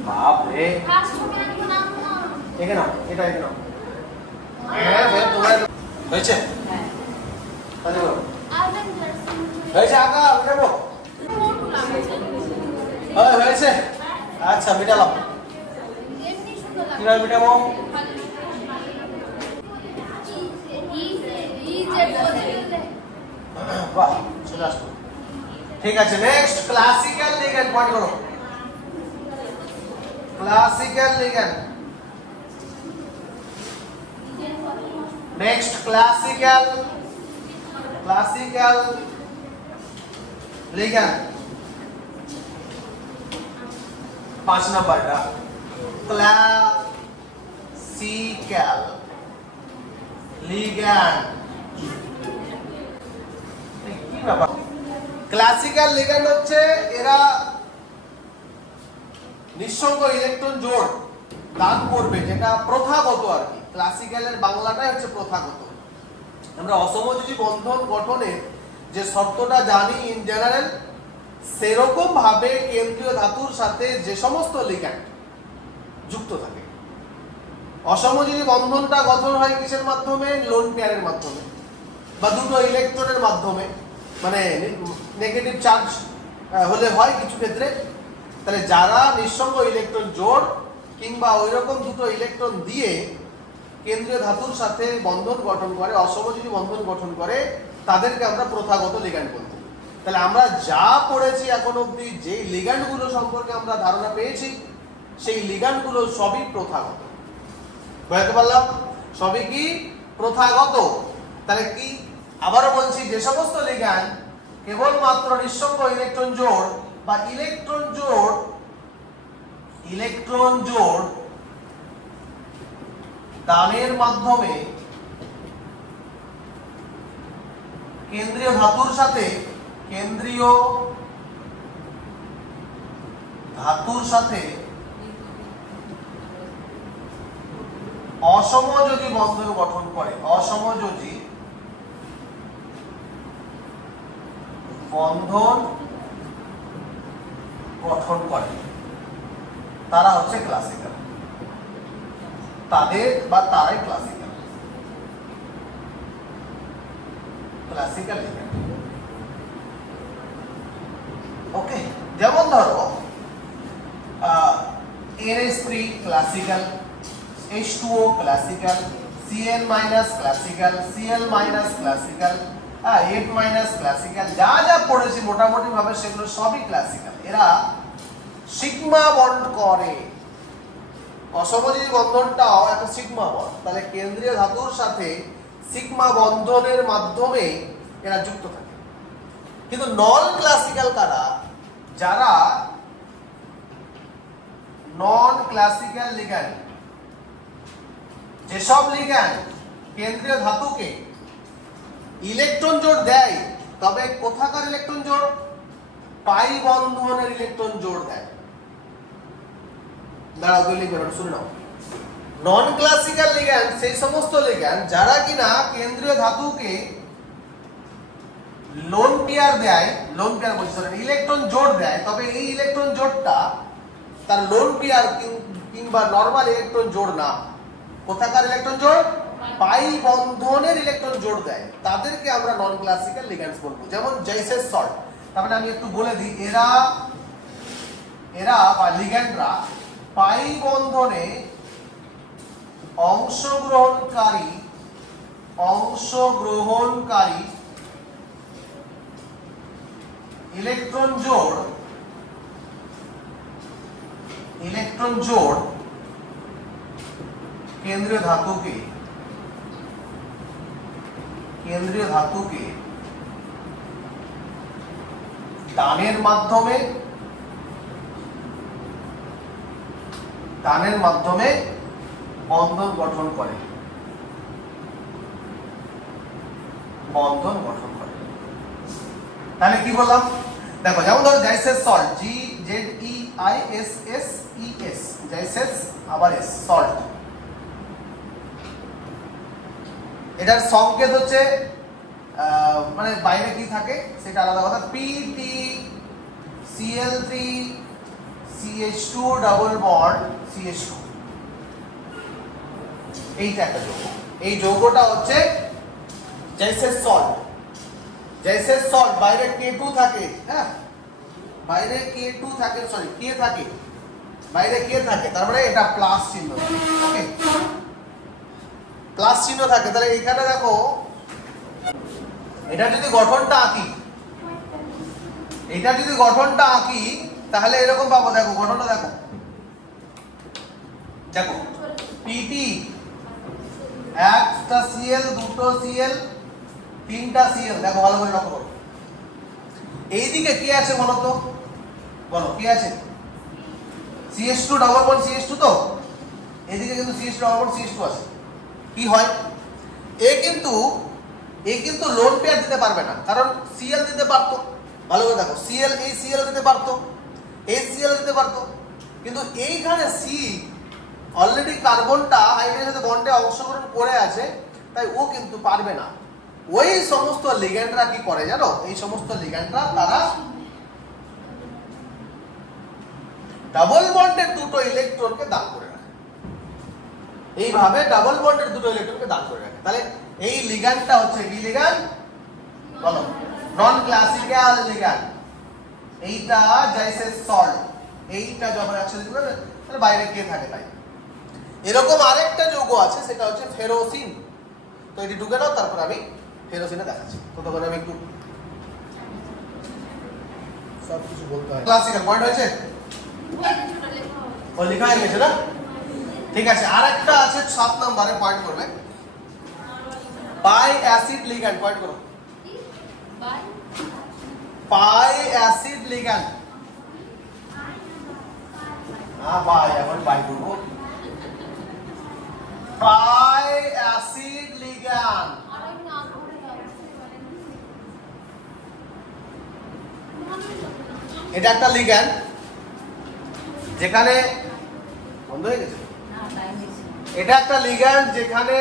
বাপ রে, ফার্স্ট ছবি আনবো না না। এখানে নাও, এটা এখানে নাও। হ্যাঁ, তোমার হয়েছে? হ্যাঁ। তাহলে বলো। আর দেন ক্লাস। হয়েছে আঁকা, উঠাবো? হয়েছে? আচ্ছা, মিটালাম। এমনি সুন্দর লাগে। কিভাবে মিটাবো? বাহ, চলে আসতো। ঠিক আছে, নেক্সট ক্লাসিক্যাল লিগ্যান্ড পয়েন্ট করো। Classical ligand, next classical ligand 5 নাম্বারটা, ক্লাসিক্যাল লিগ্যান্ড। কি ব্যাপার? ক্লাসিক্যাল লিগ্যান্ড হচ্ছে এরা নিঃসঙ্গ ইলেকট্রন জোড় দান করবে, যেটা প্রথাগত আর কি। ক্লাসিক্যালের বাংলাটাই হচ্ছে প্রথাগত। আমরা অসমযোজী বন্ধন গঠনের যে শর্তটা জানি ইন জেনারেল, সেরকম ভাবে কেন্দ্রীয় ধাতুর সাথে যে সমস্ত লিগ্যান্ড যুক্ত থাকে, অসমযোজী বন্ধনটা গঠন হয় কিসের মাধ্যমে? লোন পেয়ারের মাধ্যমে বা দুটো ইলেকট্রনের মাধ্যমে, মানে নেগেটিভ চার্জ হলে হয় কিছু ক্ষেত্রে। তাহলে যারা নিঃসঙ্গ ইলেকট্রন জোড় কিংবা ওইরকম দুটো ইলেকট্রন দিয়ে কেন্দ্রীয় ধাতুর সাথে বন্ধন গঠন করে, অসমযোজী বন্ধন গঠন করে, তাদেরকে আমরা প্রথাগত লিগ্যান্ড বলবো। তাহলে আমরা যা পড়েছি এখন অবধি, যে লিগ্যান্ডগুলো সম্পর্কে আমরা ধারণা পেয়েছি, সেই লিগ্যান্ডগুলো সবই প্রথাগত। বুঝতে পারলাম? সবই কি? প্রথাগত। তাহলে কি, আবারও বলছি, যে সমস্ত লিগ্যান্ড কেবলমাত্র নিঃসঙ্গ ইলেকট্রন জোড় বা ইলেকট্রন জোড় দানের মাধ্যমে কেন্দ্রীয় ধাতুর সাথে অসমযোজী বন্ধন গঠন করে, অসমযোজী বন্ধন গঠন করে, তারা হচ্ছে ক্লাসিক্যাল, তাদের বা তারাই ক্লাসিক্যাল, ক্লাসিক্যাল লিগ্যান্ড। ওকে, যেমন ধরো NH3 classical, H2O classical, Cl- classical, Cl- classical, F- classical, যা যা পড়েছি মোটামুটি ভাবে সেগুলো সবই ক্লাসিক্যাল। এরা সিগমা বন্ড করে, অসমযোজী বন্ধনটাও একটা সিগমা বন্ড, তাহলে কেন্দ্রীয় ধাতুর সাথে সিগমা বন্ধনের মাধ্যমে এরা যুক্ত থাকে। কিন্তু নন ক্লাসিক্যাল কারা? যারা নন ক্লাসিক্যাল লিগ্যান্ড, যেসব লিগ্যান্ড কেন্দ্রীয় ধাতুকে ইলেকট্রন জোড় দেয়, তবে কোথাকার ইলেকট্রন জোড়? পাই বন্ধনের ইলেকট্রন জোড় দেয়। দাঁড়াও তো লিখবে, শুনে নাও। নন ক্লাসিক্যাল লিগ্যান্ড সেই সমস্ত লিগ্যান্ড যারা কিনা কেন্দ্রীয় ধাতুকে লোন পেয়ার দেয়, লোন পেয়ার বলছি সরি, ইলেকট্রন জোড় দেয়, তবে এই ইলেকট্রন জোড়টা তার লোন পেয়ার কিংবা নরমাল ইলেকট্রন জোড় না। কোথাকার ইলেকট্রন জোড়? পাই বন্ধনের ইলেকট্রন জোড় দেয়, তাদেরকে আমরা নন ক্লাসিক্যাল লিগ্যান্ডস বলবো। যেমন জৈসে সল্ট, তার মানে আমি একটু বলে দিই, এরা বা লিগ্যান্ডরা পাই বন্ধনে অংশগ্রহণকারী ইলেকট্রন জোড় কেন্দ্রীয় ধাতুকে দানের মাধ্যমে বন্ধন গঠন করে, তাহলে কি বললাম দেখো, যেমন ধরো জাইসেস সল্ট, GZEISSES, জাইসেস আবার এস, সল্ট, এটার সংকেত হচ্ছে মানে বাইরে কি থাকে সেটা আলাদা কথা, PTCl3 CH2 double bond CH2, এইটা একটা যৌগ। এই যৌগটা হচ্ছে জৈসেস সল্ট। জৈসেস সল্ট বাইরে K2 থাকে, হ্যাঁ বাইরে K2 থাকে, সরি K থাকে, বাইরে K থাকে, তার মানে এটা প্লাস চিহ্ন, ওকে প্লাস চিহ্ন থাকে। তাহলে এখানে দেখো, এটা যদি গঠনটা আঁকি, তাহলে এরকম পাবো। দেখো গঠনটা দেখো, PP একটা Cl, দুটো Cl, তিনটা Cl, দেখো ভালো করে লক্ষ্য করো। এইদিকে কি আছে বলো তো, বলো কি আছে? CH2 ডাবল বন্ড CH2, তো এইদিকে কিন্তু CH2 ডাবল বন্ড CH2 আছে। কি হয়, এ কিন্তু লোন পেয়ার দিতে পারবে না, কারণ Cl দিতে পারতো, ভালো করে দেখো, Cl এই Cl দিতে পারতো, এই Cl দিতে পারতো, কিন্তু এইখানে C অলরেডি কার্বনটা হাইড্রোজেনের সাথে বন্ডে অংশগ্রহণ করে আছে, তাই ও কিন্তু পারবে না। ওই সমস্ত লিগ্যান্ডরা কি করে জানো? এই সমস্ত লিগ্যান্ডরা তারা ডাবল বন্ডের দুটো ইলেকট্রনকে দান করে রাখে, এইভাবে ডাবল বন্ডের দুটো ইলেকট্রনকে দান করে রাখে। তাহলে এই লিগ্যান্ডটা হচ্ছে কি লিগ্যান্ড বলো? নন ক্লাসিক্যাল লিগ্যান্ড। এইটা জাইসেস সল্ট, এইটা যখন একসাথে দিবে তাহলে বাইরে কে থাকে তাই। এরকম আরেকটা যৌগ আছে, সেটা হচ্ছে ফেরোসিন। তো এটি ঢুকে নাও, তারপর আমি ফেরোসিনে দেখাচ্ছি। তো তখন আমি একটু সব কিছু বলতে হয়। ক্লাসিক্যাল পয়েন্ট হয়েছে, ও লেখা হয়ে গেছে না? ঠিক আছে, আরেকটা আছে 7 নম্বরে পয়েন্ট করবে, পাই অ্যাসিড লিগ্যান্ড। পয়েন্ট করো, পাই অ্যাসিড লিগ্যান্ড। বাই, এখন বাই করবো। পাই অ্যাসিড লিগ্যান্ড, এটা একটা লিগ্যান্ড যেখানে বন্ধ হয়ে গেছে, এটা একটা লিগ্যান্ড, যেখানে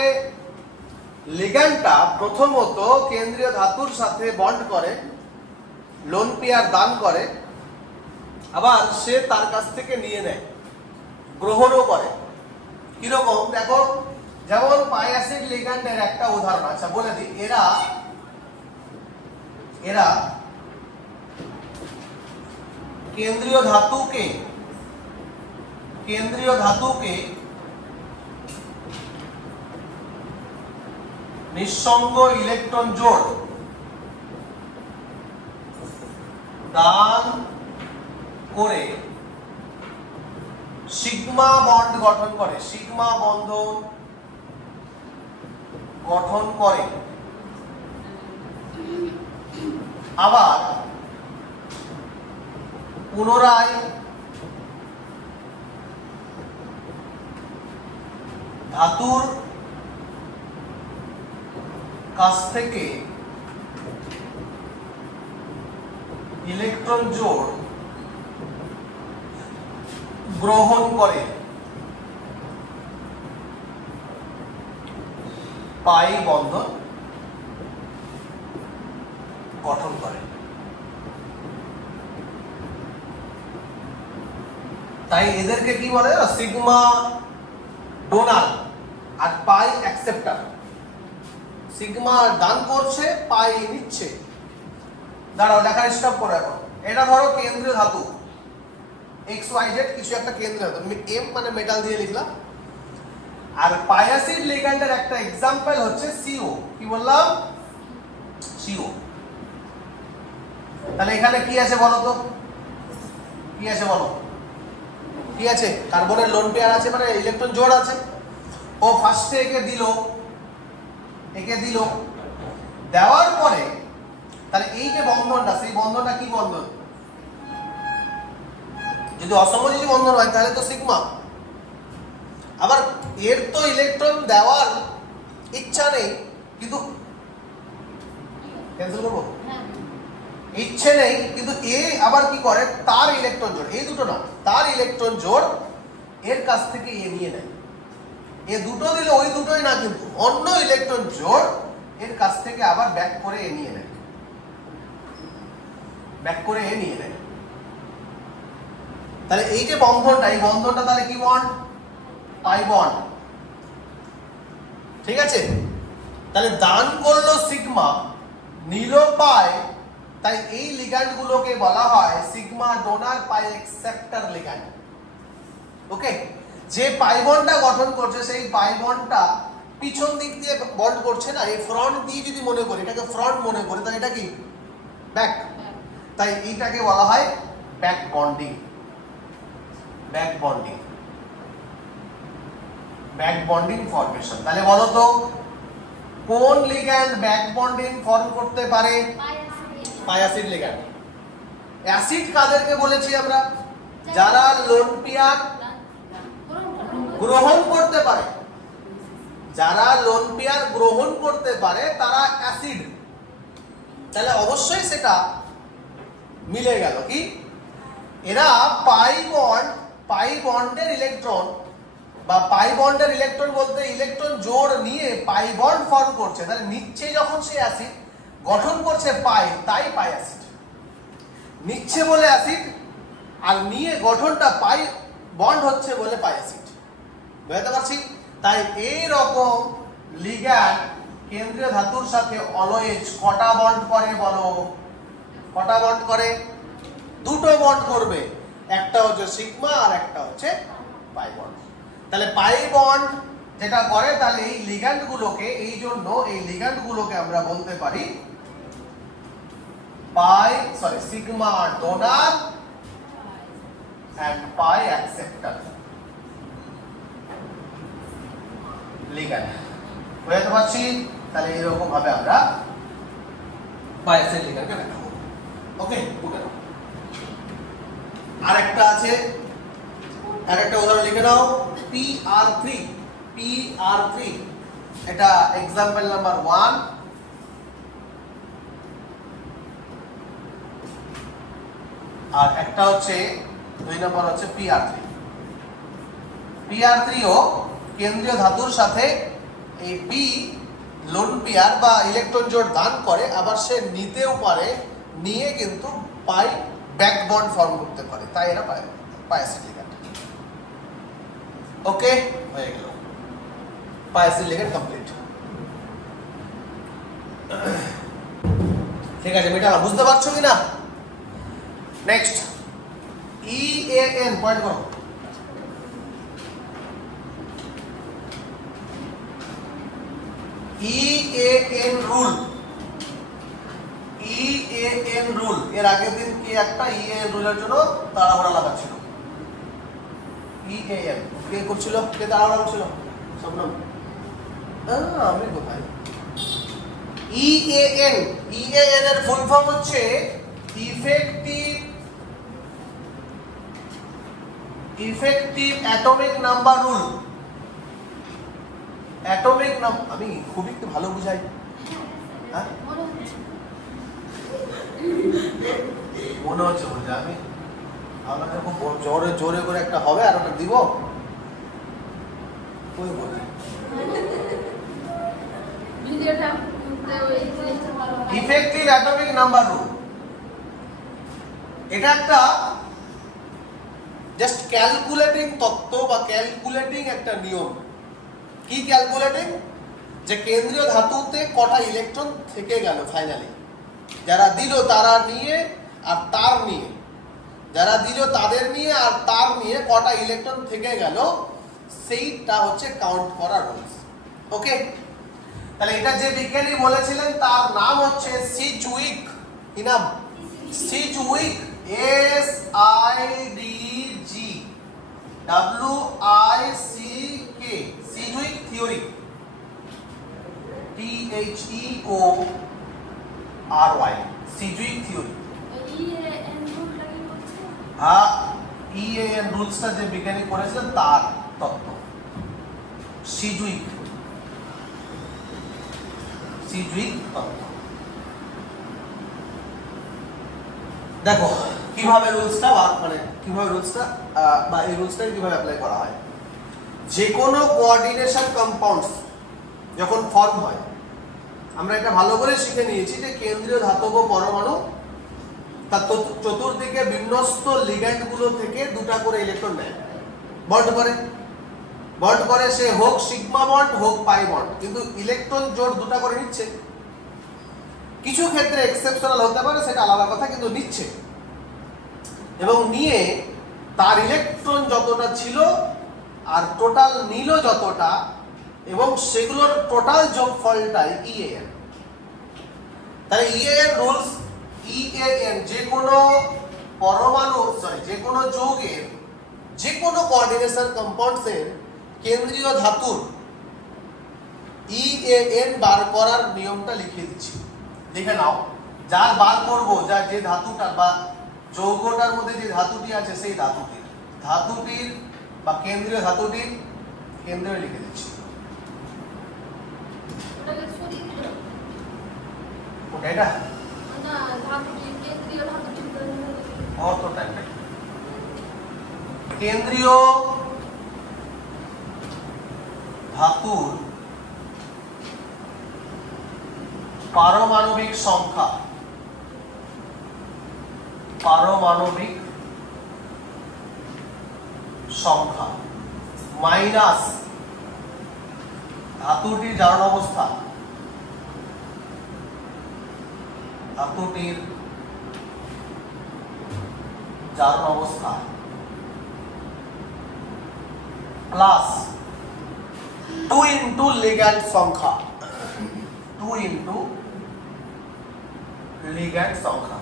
লিগ্যান্ডটা প্রথমত কেন্দ্রীয় ধাতুর সাথে বন্ড করে, লোন পেয়ার দান করে, আবার সে তার কাছ থেকে নিয়ে নেয়, গ্রহণও করে। কিরকম দেখো, যেমন পাইঅ্যাসিড লিগ্যান্ডের একটা উদাহরণ, আচ্ছা বলে দিই, এরা এরা কেন্দ্রীয় ধাতুকে নিঃসঙ্গ ইলেকট্রন জোড় দান করে সিগমা বন্ড গঠন করে, সিগমা বন্ধন গঠন করে। আবার পুনরায় ধাতুর কাছ থেকে ইলেকট্রন জোড় গ্রহণ করে পাই বন্ধন গঠন করে। তাই এদেরকে কি বলে, সিগমা ডোনার আর পাই অ্যাকসেপ্টার। সিগমা দান করছে, পাই নিচ্ছে। দাঁড়াও, লেখা স্টপ করো এখন। এটা ধরো কেন্দ্রীয় ধাতু XYZ, কিছু একটা কেন্দ্রীয় ধাতু, এম মানে মেটাল দিয়ে লিখলাম। আর পাইঅ্যাসিড লিগ্যান্ডের একটা এক্সাম্পল হচ্ছে CO। কি বললাম? CO। তাহলে এখানে কি আছে বলো তো, কি আছে বলো? কি আছে? কার্বনের লোন পেয়ার আছে, মানে ইলেকট্রন জোড় আছে। ও ফার্স্টে একে দিল, দেওয়ার পরে তাহলে এই যে বন্ধনটা, সেই বন্ধনটা কি বন্ধন? যদি অসমযোজী বন্ধন হয় তাহলে তো সিগমা। আবার এর তো ইলেকট্রন দেওয়ার ইচ্ছা নেই, কিন্তু ক্যান্সেল করবো, ইচ্ছে নেই, কিন্তু এ আবার কি করে, তার ইলেকট্রন জোড়, এই দুটো না, তার ইলেকট্রন জোড় এর কাছ থেকে এ নিয়ে নেয়। এ দুটো দিলে ওই দুটোই না, কিন্তু অন্য ইলেকট্রন জোড় এর কাছ থেকে আবার ব্যাক করে এ নিয়ে নেয়, তাহলে এই যে বন্ধনটা, এই বন্ধনটা তাহলে কি বন্ড? Pi bond. ঠিক আছে? তাহলে দান করলো সিগমা, নিল পাই, তাই এই লিগ্যান্ড গুলোকে বলা হয় সিগমা ডোনার পাই অ্যাকসেপ্টার লিগ্যান্ড। ওকে, যে পাই বন্ডটা গঠন করছে সেই পাই বন্ডটা পিছন দিক দিয়ে বন্ড করছে না, এই ফ্রন্ট দিয়ে যদি মনে করি, এটাকে ফ্রন্ট মনে করি, তাহলে এটা কি ব্যাক। তাই এইটাকে বলা হয় back bonding. Back bonding formation. তাহলে বলো তো কোন লিগ্যান্ড ব্যাক বন্ডিং ফর্ম করতে পারে? পাইঅ্যাসিড লিগ্যান্ড। অ্যাসিড কাদেরকে বলেছি আমরা? যারা লোন পেয়ার গ্রহণ করতে পারে, যারা লোন পেয়ার গ্রহণ করতে পারে তারা অ্যাসিড। তাহলে অবশ্যই সেটা মিলে গেল। কি এরা পাই বন্ডের ইলেকট্রন, বা পাই বন্ডের ইলেকট্রন বলতে ইলেকট্রন জোড় নিয়ে পাই বন্ড ফর্ম করছে, তাহলে নিচ্ছে যখন সে অ্যাসিড, গঠন করছে পাই, তাই পাই অ্যাসিড। নিচ্ছে বলে অ্যাসিড, আর নিয়ে গঠনটা পাই বন্ড হচ্ছে বলে পাই অ্যাসিড। বুঝতে পারছি? তাই এই রকম লিগ্যান্ড কেন্দ্রীয় ধাতুর সাথে অলওয়েজ কটা বন্ড করে বলো? কটা বন্ড করে? দুটো বন্ড করবে, একটা হচ্ছে সিগমা আর একটা হচ্ছে পাই বন্ড। তাহলে পাই বন্ড যেটা করে, তাহলে এই লিগ্যান্ড গুলোকে, এই জন্য এই লিগ্যান্ড গুলোকে আমরা বলতে পারি sigma donor and pi acceptor ligand. বুঝতে পারছি? তাহলে এরকম ভাবে আমরা পাইঅ্যাসিড লিগ্যান্ডকে দেখাবো। ওকে, আর একটা আছে, আরেকটা উদাহরণ লিখে নাও, PR3। এটা এক্সাম্পল নাম্বার 1। আর একটা হচ্ছে 2 নম্বর হচ্ছে PR3 ও কেন্দ্রীয় ধাতুর সাথে এই পি লোন পেয়ার বা ইলেকট্রন জোড় দান করে, আবার সে নিতেও পারে, নিয়ে কিন্তু পাই ব্যাক বন্ড ফর্ম করতে পারে, তাই এরা পাই অ্যাসিড লিগ্যান্ড। ওকে, হয়ে গেল পাই অ্যাসিড লিগ্যান্ড কমপ্লিট। ঠিক আছে, মেয়েটা বুঝতে পারছো কিনা? নেক্সট EAN পয়েন্ট করো। EAN রুল, EAN রুল এর আগের দিন কি একটা EAN রুলের জন্য তাড়াহুড়া লাগাচ্ছিল। EAN কে করছিল, কে তাড়াহুড়া করছিল? শবনম। আমি কোথায়? EAN এর ফুল ফর্ম হচ্ছে effective atomic number rule. Atomic number আমি খুবই একটু ভালো বুঝাই। হ্যাঁ মনে হচ্ছে বুঝে, আমি আপনাকে খুব জোরে জোরে করে একটা হবে আর ওটা দিব কই বলি। ইফেক্টিভ অ্যাটমিক নাম্বার রুল, এটা একটা জাস্ট ক্যালকুলেটিং তত্ত্ব বা ক্যালকুলেটিং একটা নিয়ম। কি ক্যালকুলেটিং? যে কেন্দ্রীয় ধাতুতে কটা ইলেকট্রন থেকে গেল ফাইনালি, যারা দিল তারা নিয়ে আর তার নিয়ে, যারা দিল তাদের নিয়ে আর তার নিয়ে কটা ইলেকট্রন থেকে গেল, সেইটা হচ্ছে কাউন্ট করা রুলস। ওকে, তাহলে এটা যে বিজ্ঞানী বলেছিলেন তার নাম হচ্ছে সিজউইক। কি নাম? সিজউইক, SIDGWICK, সিজউইক থিওরি, THEORY, সিজউইক থিওরি। হ্যাঁ, EAN রুলসটা যে বিজ্ঞানী করেছিলেন তার তত্ত্ব সিজউইক তত্ত্ব। দেখো কিভাবে রুলসটা মানে কিভাবে রুলসটা বা এই রুলসটা কিভাবে অ্যাপ্লাই করা হয়। যে কোনো কোঅর্ডিনেশন কম্পাউন্ডস যখন ফর্ম হয়, আমরা এটা ভালো করে শিখে নিয়েছি যে কেন্দ্রীয় ধাতব পরমাণু তার চতুর্দিকে বিন্যস্ত লিগ্যান্ড গুলো থেকে দুটা করে ইলেকট্রন নেয়, বন্ড করে সে হোক সিগমা বন্ড হোক পাই বন্ড, কিন্তু ইলেকট্রন জোড় দুটা করে নিচ্ছে। কিছু ক্ষেত্রে এক্সেপশনাল হতে পারে, সেটা আলাদা কথা, কিন্তু নিচ্ছে এবং নিয়ে তার ইলেকট্রন যতটা ছিল আর টোটাল নিল যতটা, এবং সেগুলোর টোটাল যোগফলটাই EAN। তাহলে EAN রুলস, EAN যে কোনো পরমাণু যে কোনো যৌগের যে কোনো কোঅর্ডিনেশন কম্পাউন্ডসের কেন্দ্রীয় ধাতুর EAN বার করার নিয়মটা লিখে দিচ্ছি, দেখে নাও। যার বার করবো, যার যে ধাতুটা বা যৌগটার মধ্যে যে ধাতুটি আছে সেই ধাতুটির বা কেন্দ্রীয় ধাতুটির কেন্দ্রে লিখে দিচ্ছি। এটা কেন্দ্রীয় ধাতুর পারমাণবিক সংখ্যা মাইনাস ধাতুটির জারণ অবস্থা, প্লাস 2 ইন্টু লিগ্যান্ড সংখ্যা, 2 ইন্টু লিগ্যান্ড সংখ্যা।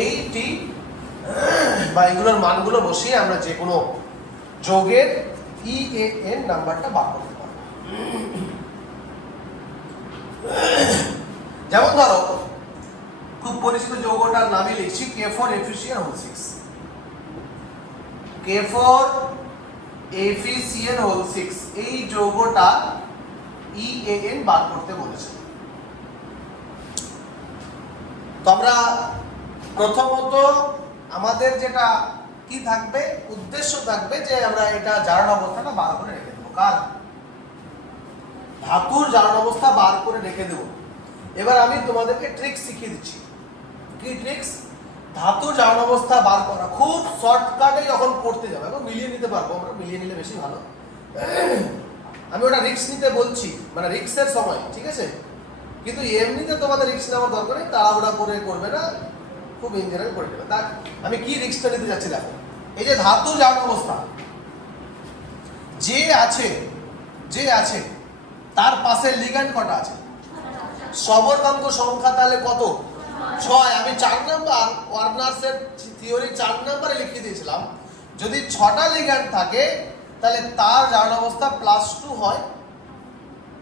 এইটি বা এগুলোর মানগুলো বসিয়ে আমরা যে কোনো যৌগের EAN নাম্বারটা বার করতে পারবো। যেমন ধরো খুব পরিচিত যৌগটার নামই লিখছি K4FeCN6, K4FeCN6, এই যৌগটা EAN বার করতে বলেছে। তো আমরা প্রথমত আমাদের যেটা কি থাকবে, উদ্দেশ্য থাকবে যে আমরা এটা জারণ অবস্থাটা বার করে রেখে দেবো। কার? ধাতুর জারণ অবস্থা বার করে রেখে দেবো। এবার আমি তোমাদেরকে ট্রিক্স শিখিয়ে দিচ্ছি। কি ট্রিক্স? ধাতুর জারণ অবস্থা বার করা খুব শর্টকাটে যখন করতে যাবে এবং মিলিয়ে নিতে পারবো আমরা, মিলিয়ে নিলে বেশি ভালো। আমি ওটা রিস্ক নিতে বলছি, মানে রিস্কের সময়, ঠিক আছে? কিন্তু এমনিতে তোমাদের রিস্ক নেওয়ার দরকার নেই, তাড়াহুড়া করে করবে না, খুব ইঞ্জিনিয়ারিং করে দেবে। তা আমি কি রিস্কটা নিতে যাচ্ছি দেখো। এই যে ধাতুর জারণ অবস্থা, যে আছে তার পাশে লিগ্যান্ড কটা আছে? সবর্গাঙ্ক সংখ্যা তাহলে কত? 6। আমি 4 নাম্বার ওয়ার্নার্সের থিওরি 4 নাম্বারে লিখে দিয়েছিলাম, যদি 6টা লিগ্যান্ড থাকে তাহলে তার জারণ অবস্থা +2 হয়,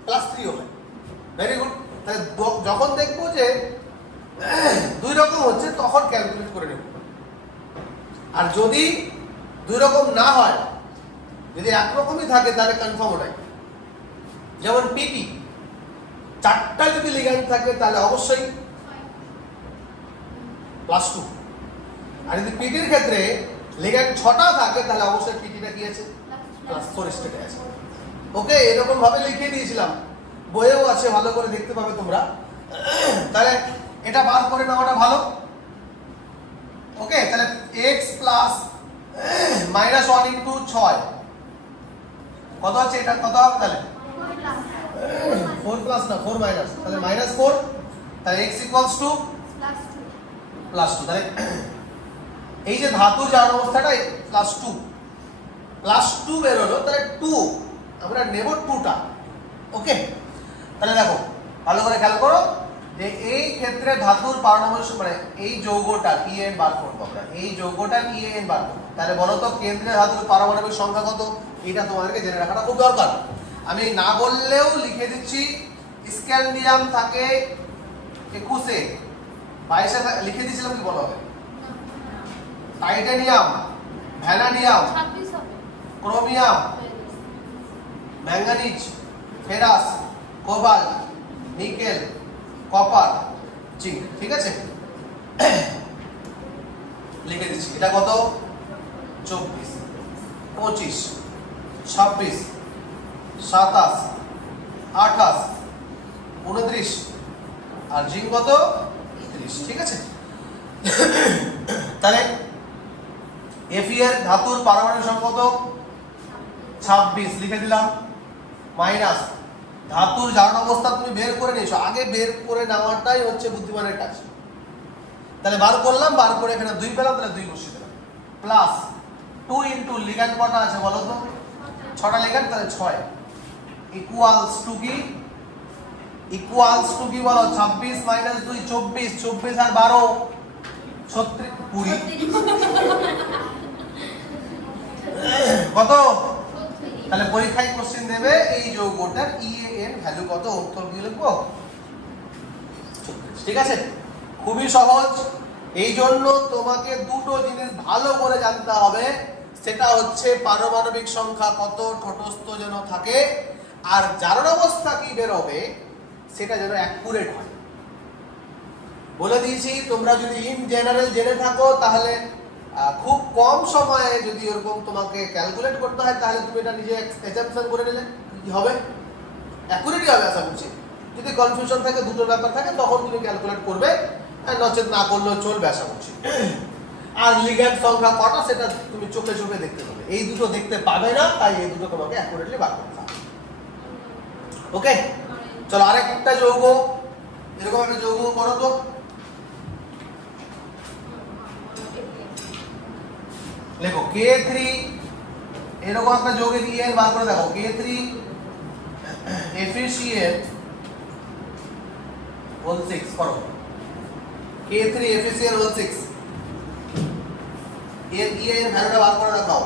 +3 হয়। Very good. তাহলে যখন দেখবো যে 2 রকম হচ্ছে তখন ক্যালকুলেট করে নেব। আর যদি 2 রকম না হয়, যদি একরকমই থাকে তাহলে কনফার্ম ওটাই। যেমন পিটি 4টা যদি লিগ্যান্ড থাকে তাহলে অবশ্যই +2। আর যদি পিটির ক্ষেত্রে লিগ্যান্ড 6টা থাকে তাহলে অবশ্যই পিটিটা কি আছে? +4 স্টেটে আছে। ওকে, এরকম ভাবে লিখে দিয়েছিলাম, বইয়েও আছে, ভালো করে দেখতে পাবে তোমরা। তাহলে এটা বার করে নেওয়াটা ভালো। ওকে, তাহলে x -1 * 6 কত হচ্ছে? এটা কত হবে তাহলে? 4 প্লাস না 4 মাইনাস, তাহলে -4। তাহলে x = +2। তাহলে এই যে ধাতুর জারণ অবস্থাটা +2 বের হলো, তাহলে 2 আমরা নেব 2টা। ওকে, তাহলে দেখো ভালো করে খেয়াল করো যে এই ক্ষেত্রে ধাতুর পারমাণবিক মানে এই যৌগটা EN বার করব আমরা, এই যৌগটা EN বার করব। তাহলে বলো তো কেন্দ্রে ধাতুর পারমাণবিক সংখ্যা কত? এটা তোমাদেরকে জেনে রাখাটা খুব দরকার। আমি না বললেও লিখে দিচ্ছি। স্ক্যান্ডিয়াম থাকে 21-এ, 22-এ লিখে দিয়েছিলাম, কি বলা হবে? টাইটানিয়াম, ভ্যানাডিয়াম, 26 হবে, chromium, manganese, ferrous, cobalt, nickel, copper, zinc. ঠিক আছে, লিখে দিচ্ছি। এটা কত? 24, 25, 26, 27, 28, 29 আর জিঙ্ক কত? 30। ঠিক আছে, তাহলে Fe এর ধাতুর পারমাণবিক সংখ্যা কত? 26 লিখে দিলাম, মাইনাস ধাতুর জারণ অবস্থা তুমি বের করে নিয়েছো, আগে বের করে নেওয়াটাই হচ্ছে বুদ্ধিমানের কাজ। তাহলে বার করলাম, বার করে এখানে 2 পেলাম, তাহলে 2 বসিয়ে দিলাম, প্লাস 2 ইনটু লিগ্যান্ড কটা আছে বলো তো? 6টা লিগ্যান্ড, তাহলে 6 ইকুয়ালস টু কি? ইকুয়ালস টু কি বলো? 26 - 2 24, 24 আর 12 36, 20 কত? তাহলে পরীক্ষায় কোশ্চেন দেবে এই যৌগটার EAN ভ্যালু কত, উত্তর কি লিখবো? 36। ঠিক আছে, খুবই সহজ। এই জন্য তোমাকে দুটো জিনিস ভালো করে জানতে হবে, সেটা হচ্ছে পারমাণবিক সংখ্যা কত ঠোঁটস্থ যেন থাকে, আর জারণ অবস্থা কি বেরোবে সেটা যেন অ্যাকুরেট হয়। বলে দিয়েছি, তোমরা যদি ইন জেনারেল জেনে থাকো তাহলে খুব কম সময়ে যদি এরকম তোমাকে ক্যালকুলেট করতে হয় তাহলে তুমি এটা নিজে অ্যাসাম্পশন করে নিলে কি হবে, অ্যাকুরেটই হবে আশা করছি। যদি কনফিউশন থাকে, দুটো ব্যাপার থাকে, তখন তুমি ক্যালকুলেট করবে, নচেত না করলেও চলবে আশা করছি। আর লিগ্যান্ড সংখ্যা কটা সেটা তুমি চোখে চোখে দেখতে পাবে, এই দুটো দেখতে পাবে না, তাই এই দুটো তোমাকে অ্যাকুরেটলি বার করতে হবে। ওকে, চলো আরেকটা যৌগ, এরকম একটা যৌগ করো তো। দেখো K3, এরকম একটা যৌগের EN বার করে দেখো। K3 FeCl6 করো, K3 FeCl6 এর EN ভ্যালুটা বার করে দেখাও।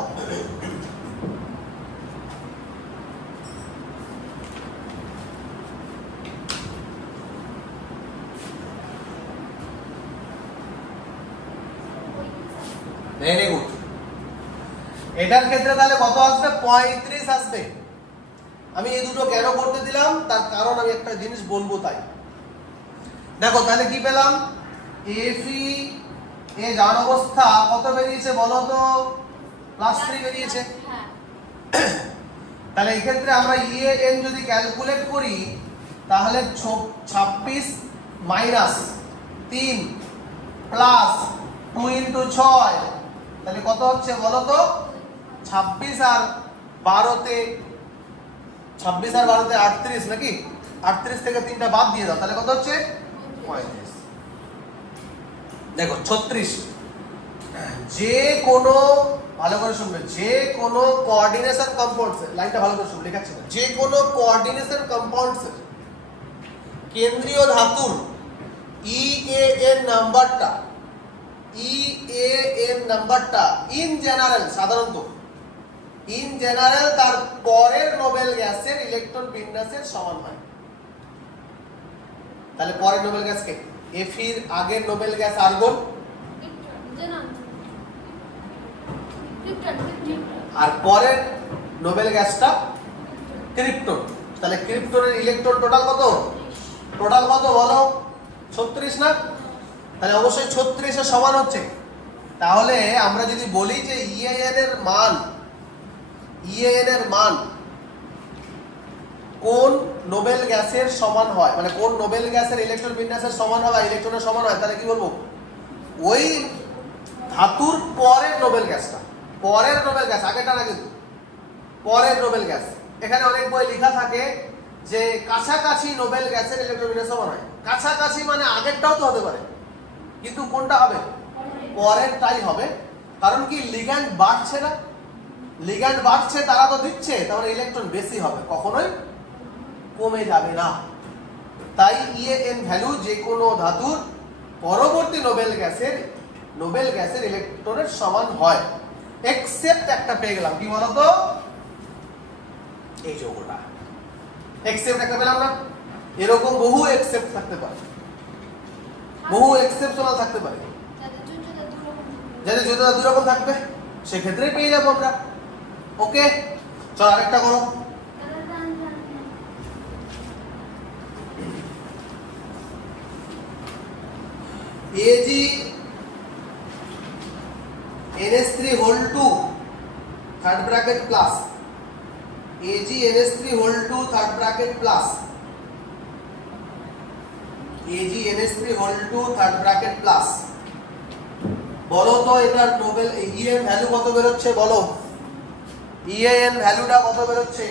Very good. এটার ক্ষেত্রে তাহলে কত আসবে? 35 আসবে। আমি এই দুটো কেন করতে দিলাম তার কারণ আমি একটা জিনিস বলবো, তাই দেখো। তাহলে কি পেলাম? এই জান অবস্থা কত বেরিয়েছে বলো তো, +3 বেরিয়েছে। হ্যাঁ তাহলে এই ক্ষেত্রে আমরা EAN যদি ক্যালকুলেট করি তাহলে 26 মাইনাস 3 প্লাস 2 ইনটু 6, তাহলে কত হচ্ছে বলো তো? 26 আর 12তে 38 নাকি? 38 থেকে 3টা বাদ দিয়ে দাও, তাহলে কত হচ্ছে? 35। দেখো 36, যে কোনো, ভালো করে শুনবে, যে কোনো কোঅর্ডিনেশন কম্পাউন্ডস, লাইনটা ভালো করে শুনবে, লেখাচ্ছি না, যে কোনো কোঅর্ডিনেশন কম্পাউন্ডস কেন্দ্রীয় ধাতুর EAN নাম্বারটা ইন জেনারেল, সাধারণত ইন জেনারেল তার পরের নোবেল গ্যাসের ইলেকট্রন বিন্যাসের সমান হয়। তাহলে পরের নোবেল গ্যাস কে? এফির আগের নোবেল গ্যাস আর্গন, আর পরের নোবেল গ্যাসটা ক্রিপ্টন। তাহলে ক্রিপ্টনের ইলেকট্রন টোটাল কত? টোটাল কত বলো? 36 না? তাহলে অবশ্যই 36 এর সমান হচ্ছে। তাহলে আমরা যদি বলি যে EAN এর মান কোন নোবেল গ্যাসের সমান হয়, মানে কোন নোবেল গ্যাসের ইলেকট্রন বিন্যাসের সমান হয় বা ইলেকট্রনের সমান হয়, তাহলে কি বলবো? ওই ধাতুর পরের নোবেল গ্যাসটা, পরের নোবেল গ্যাস, আগেটা না কিন্তু, পরের নোবেল গ্যাস। এখানে অনেক বই লেখা থাকে যে কাছাকাছি নোবেল গ্যাসের ইলেকট্রন বিন্যাস সমান হয়। কাছাকাছি মানে আগেরটাও তো হতে পারে, কিন্তু কোনটা হবে? পরেরটাই হবে। কারণ কি, লিগ্যান্ড বাড়ছে না, লিগ্যান্ড বাড়ছে, তারা তো দিচ্ছে, তাহলে ইলেকট্রন বেশি হবে, কখনোই কমে যাবে না। তাই EAN ভ্যালু যে কোনো ধাতুর পরবর্তী নোবেল গ্যাসের ইলেকট্রনের সমান হয়, এক্সেপ্ট একটা পেয়ে গেলাম, কি বলতো? এই যৌগটা। এক্সেপ্ট একটা পেলাম না? এরকম বহু এক্সেপ্ট থাকতে পারে, বহু এক্সেপশনাল থাকতে পারে, যাদের যোগ্যতা দুই রকম থাকবে, সেক্ষেত্রে পেয়ে যাবো আমরা। ওকে, চল আরেকটা করো। AgNH3(2) third bracket plus AgNH3(2) third bracket plus AgNH3(2) third bracket plus. বলো তো এটার নোবেল EAN ভ্যালু কত বেরোচ্ছে? বলো EAN ভ্যালুটা কত বেরোচ্ছে?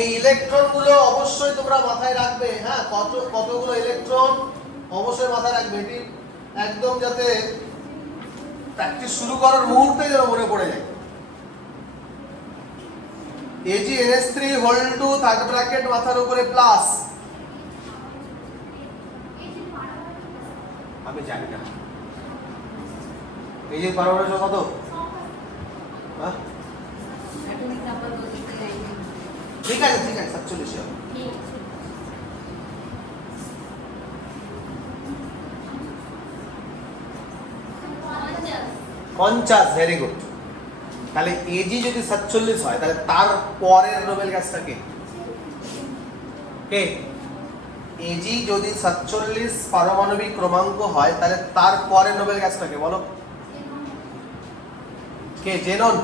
এই ইলেকট্রন গুলো অবশ্যই তোমরা মাথায় রাখবে, হ্যাঁ, কতগুলো ইলেকট্রন অবশ্যই মাথায় রাখবে, এটি একদম যাতে প্র্যাকটিস শুরু করার মুহূর্তে যেন মনে পড়ে যায়। AgNH3(2) থার্ড ব্র্যাকেট মাথার উপরে প্লাস, আমি জানি না এই যে পারমাণবিক কত, ঠিক আছে 47 হবে। 50, ভেরি গুড। তাহলে Ag যদি 47 হয়, তাহলে তার পরের নোবেল গ্যাসটা কে? Ag যদি 47 পারমাণবিক ক্রমাঙ্ক হয়, তাহলে তার পরের নোবেল গ্যাসটা কে বলো? কে? জেনন।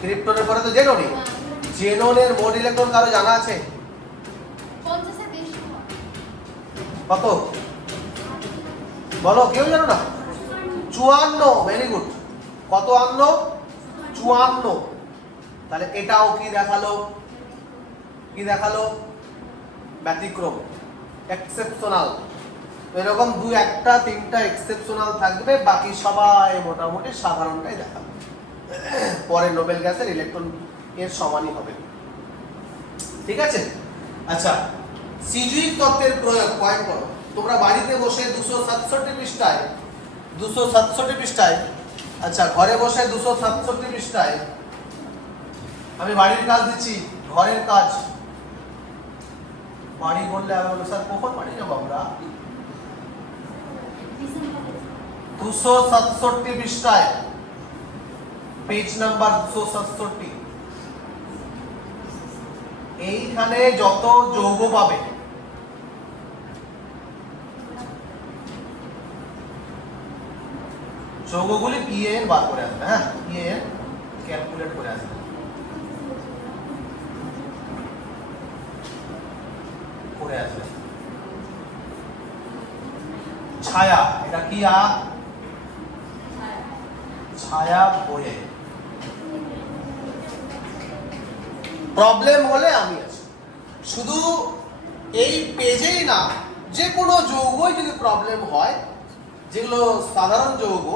ক্রিপ্টনের পরে তো জেননই। জেননের মোট ইলেকট্রন কারো জানা আছে? কত বলো, কেউ জানো না? 54, ভেরি গুড। কত আনলো? 54। তাহলে এটাও কি দেখালো? কি দেখালো? ব্যতিক্রম, এক্সেপশনাল। এরকম 2, 1টা 3টা এক্সেপশনাল থাকবে, বাকি সবাই মোটামুটি সাধারণটাই দেখাবে। পরে নোবেল গ্যাসের ইলেকট্রন এর সমানই হবে, ঠিক আছে? আচ্ছা, সিজুইক তত্ত্বের প্রয়োগ পয়েন্ট করো তোমরা বাড়িতে বসে 267 পৃষ্ঠায়, আচ্ছা ঘরে বসে 267 পৃষ্ঠায় আমি বাড়ির কাজ দিচ্ছি, ঘরের কাজ। বাড়ি বললে আমি বলবো স্যার কখন বাড়ি যাবো আমরা? 267 পৃষ্ঠায়, পেজ নাম্বার 267। এইখানে যত যৌগ পাবে যৌগগুলি PAN বার করে আসবে। হ্যাঁ, PAN ক্যালকুলেট করে আসবে। করে আসবে ছায়া, এটা কি ছায়া বয়ে। প্রবলেম হলে আমি আছি। শুধু এই পেজেই না, যে কোনো যৌগই যদি প্রবলেম হয়, যেগুলো সাধারণ যৌগ,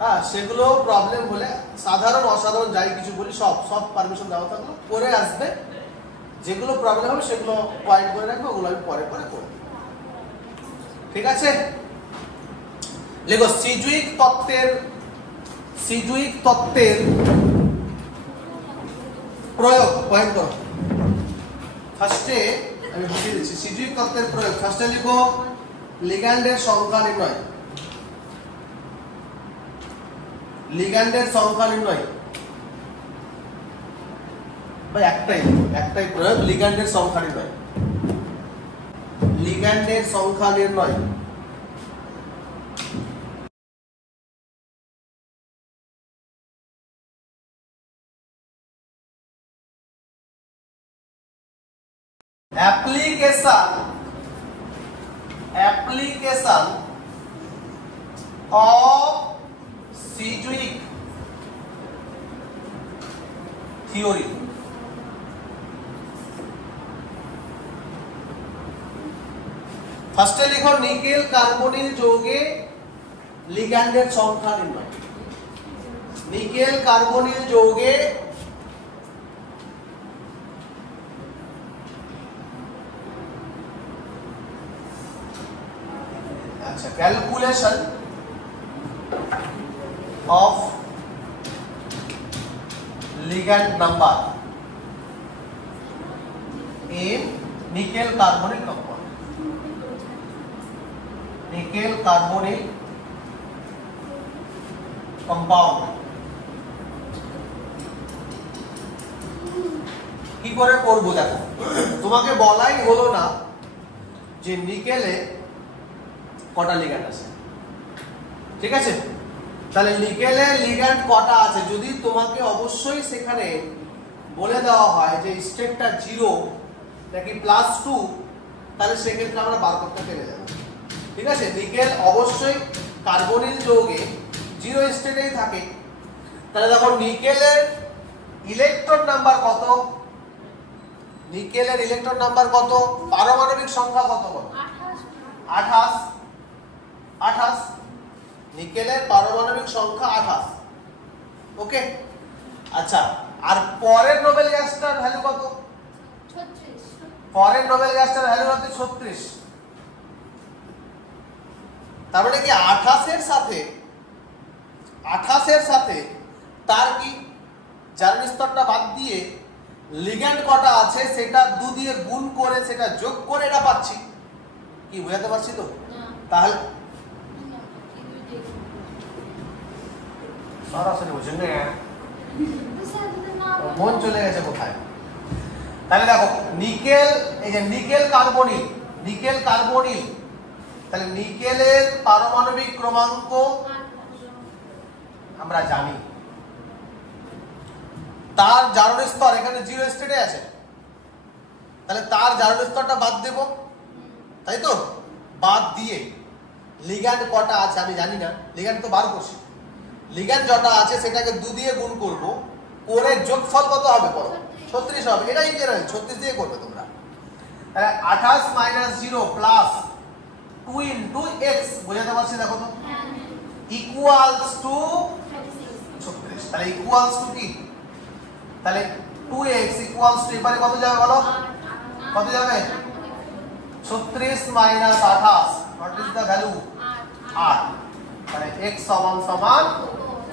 হ্যাঁ, সেগুলো প্রবলেম হলে সাধারণ অসাধারণ যাই কিছু বলি সব পারমিশন দেওয়া থাকলো, করে আসবে। যেগুলো প্রবলেম হবে সেগুলো পয়েন্ট করে রাখবে, ওগুলো আমি পরে পরে করব। ঠিক আছে, লেখো সিজুইক তত্ত্বের প্রয়োগ। পয়েন্ট করো। ফার্স্টে আমি বুঝিয়ে দিচ্ছি সিজুইক তত্ত্বের প্রয়োগ। ফার্স্টে লিখো লিগ্যান্ডের সংখ্যা নির্ণয়। লিগ্যান্ডের সংখ্যা নির্ণয় ভাই একটাই প্রয়োগ, লিগ্যান্ডের সংখ্যা নির্ণয়। লিগ্যান্ডের সংখ্যা নির্ণয়। application of Sedgwick theory। ফার্স্টে লিখো নিকেল কার্বনিল যৌগে লিগ্যান্ডের সংখ্যা নির্ণয়। নিকেল কার্বনিল যৌগে calculation of ligand number in nickel carbonyl compound। nickel carbonyl compound কি করে করব দেখো, তোমাকে বলাই হলো না যে নিকেলে কটা লিগ্যান্ড আছে। ঠিক আছে, তাহলে নিকেলে লিগ্যান্ড কটা আছে যদি তোমাকে অবশ্যই সেখানে বলে দেওয়া হয় যে স্টেটটা 0 নাকি +2, তাহলে সেক্ষেত্রে আমরা বার করতে পেরে যাব। ঠিক আছে, নিকেল অবশ্যই কার্বনিল যৌগে 0 স্টেটেই থাকে। তাহলে দেখো নিকেলের ইলেকট্রন নাম্বার কত, নিকেলের ইলেকট্রন নাম্বার কত, পারমাণবিক সংখ্যা কত, 28। নিকেলের পারমাণবিক সংখ্যা 28। ওকে, আচ্ছা, আর পরের নোবেল গ্যাসটার ভ্যালু কত? 36। পরের নোবেল গ্যাসটার ভ্যালু হচ্ছে 36। তার মানে কি 28 এর সাথে তার কি জারণ স্তরটা বাদ দিয়ে লিগ্যান্ড কটা আছে সেটা 2 দিয়ে গুণ করে সেটা যোগ করে এটা পাচ্ছি। কি বুঝাতে পারছি তো? তাহলে সরাসরি বুঝুন না, মন চলে গেছে কোথায়। তাহলে দেখো নিকেল, এই যে নিকেল কার্বনিল, তাহলে নিকেলের পারমাণবিক ক্রমাঙ্ক আমরা জানি। তার জারণ স্তর এখানে 0 স্টেটে আছে, তাহলে তার জারণ স্তরটা বাদ দেব, তাই তো? বাদ দিয়ে লিগ্যান্ড কটা আছে আমি জানি না, লিগ্যান্ড তো বার করছি। লিগ্যান্ড যটা আছে সেটাকে 2 দিয়ে গুণ করব, করে যোগফল কত হবে বলো? 36 হবে। এটাই জেনারেল, 36 দিয়ে করবে তোমরা। তাহলে 28 - 0 + 2 * x, বোঝাতে পারছি দেখো তো, ইকুয়ালস টু 36। তাহলে ইকুয়ালস টু কি, তাহলে 2x ইকুয়ালস টু এবারে কত যাবে বলো? কত যাবে? 36 - 28, what is the value? 8। তাহলে x =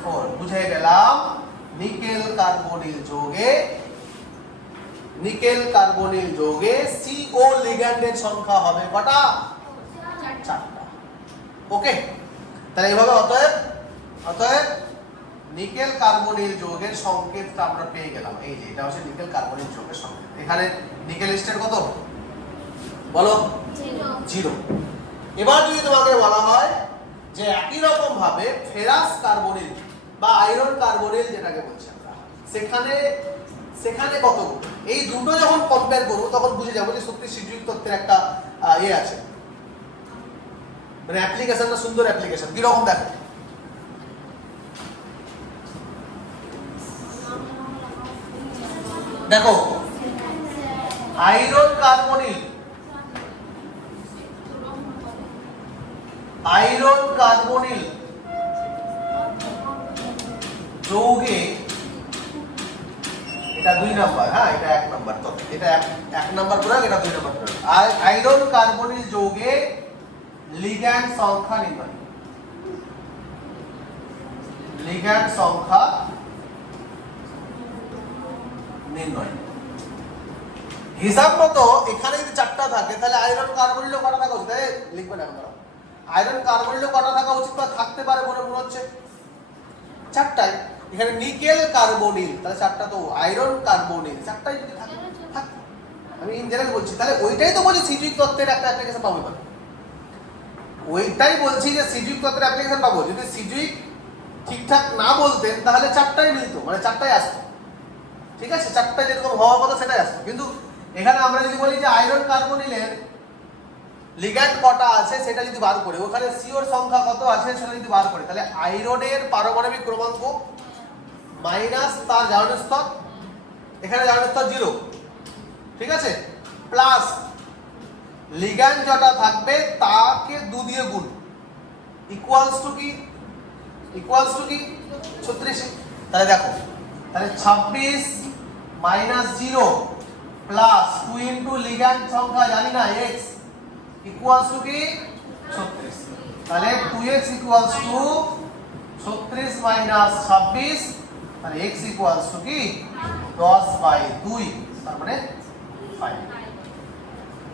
4। বুঝে গেলাম নিকেল কার্বনিল যৌগে CO লিগ্যান্ডের সংখ্যা হবে কটা? 4টা। ওকে, তাহলে এইভাবে অতএব নিকেল কার্বনিল যৌগের সংকেতটা আমরা পেয়ে গেলাম। এই যে এটা হচ্ছে নিকেল কার্বনিল যৌগের সংকেত। এখানে নিকেল স্টেট কত বলো? 0। এবার যদি তোমাকে বলা হয় যে একই রকম ভাবে ফেরাস কার্বনিল বা আয়রন কার্বনিল যেটাকে বলছি আমরা, সেখানে কতগুলো, এই দুটো যখন কম্পেয়ার করবো তখন বুঝে যাবো যে সত্যি সিজুইক তত্ত্বের একটা আছে, মানে অ্যাপ্লিকেশনটা সুন্দর অ্যাপ্লিকেশন। কিরকম দেখো, দেখো আয়রন কার্বনিল যৌগে, এটা 2 নাম্বার, হ্যাঁ এটা 1 নাম্বার, তো এটা 1 নাম্বার প্রয়োগ, এটা 2 নাম্বার প্রয়োগ। আয়রন কার্বনিল যৌগে লিগ্যান্ড সংখ্যা নির্ণয়, লিগ্যান্ড সংখ্যা নির্ণয়। হিসাব মতো এখানে যদি 4টা থাকে তাহলে আয়রন কার্বনিলও কটা থাকা উচিত, লিখবে না আমরা, আয়রন কার্বনিলও কটা থাকা উচিত বা থাকতে পারে বলে মনে হচ্ছে 4টাই। এখানে নিকেল কার্বনিল, তাহলে 4টা, তো আয়রন কার্বনিল 4টাই যদি থাকে, আমি ইন জেনারেল বলছি, তাহলে ওইটাই তো বলছি সিজুইক তত্ত্বের একটা অ্যাপ্লিকেশন পাবো। এবার ওইটাই বলছি যে সিজুইক তত্ত্বের অ্যাপ্লিকেশন পাবো। যদি সিজুইক ঠিকঠাক না বলতেন তাহলে 4টাই মিলতো, মানে 4টাই আসতো, ঠিক আছে, 4টা যেরকম হওয়ার কথা সেটাই আসতো। কিন্তু এখানে আমরা যদি বলি যে আয়রন কার্বনিলের লিগ্যান্ড কটা আছে সেটা যদি বার করে, ওখানে সিওর সংখ্যা কত আছে সেটা যদি বার করে, তাহলে আয়রনের পারমাণবিক ক্রমাঙ্ক মাইনাস তার জারণ স্তর, এখানে জারণ স্তর 0, ঠিক আছে, প্লাস লিগ্যান্ড যেটা থাকবে তাকে 2 দিয়ে গুণ, ইকুয়ালস টু কি 36। তাহলে দেখো, তাহলে 26 মাইনাস 0 প্লাস 2 ইনটু লিগ্যান্ড সংখ্যা জানি না x ইকুয়ালস টু কি 36। তাহলে 2x ইকুয়ালস টু 36 মাইনাস 26, তাহলে x ইকুয়ালস টু কি 10/2, তার মানে 5।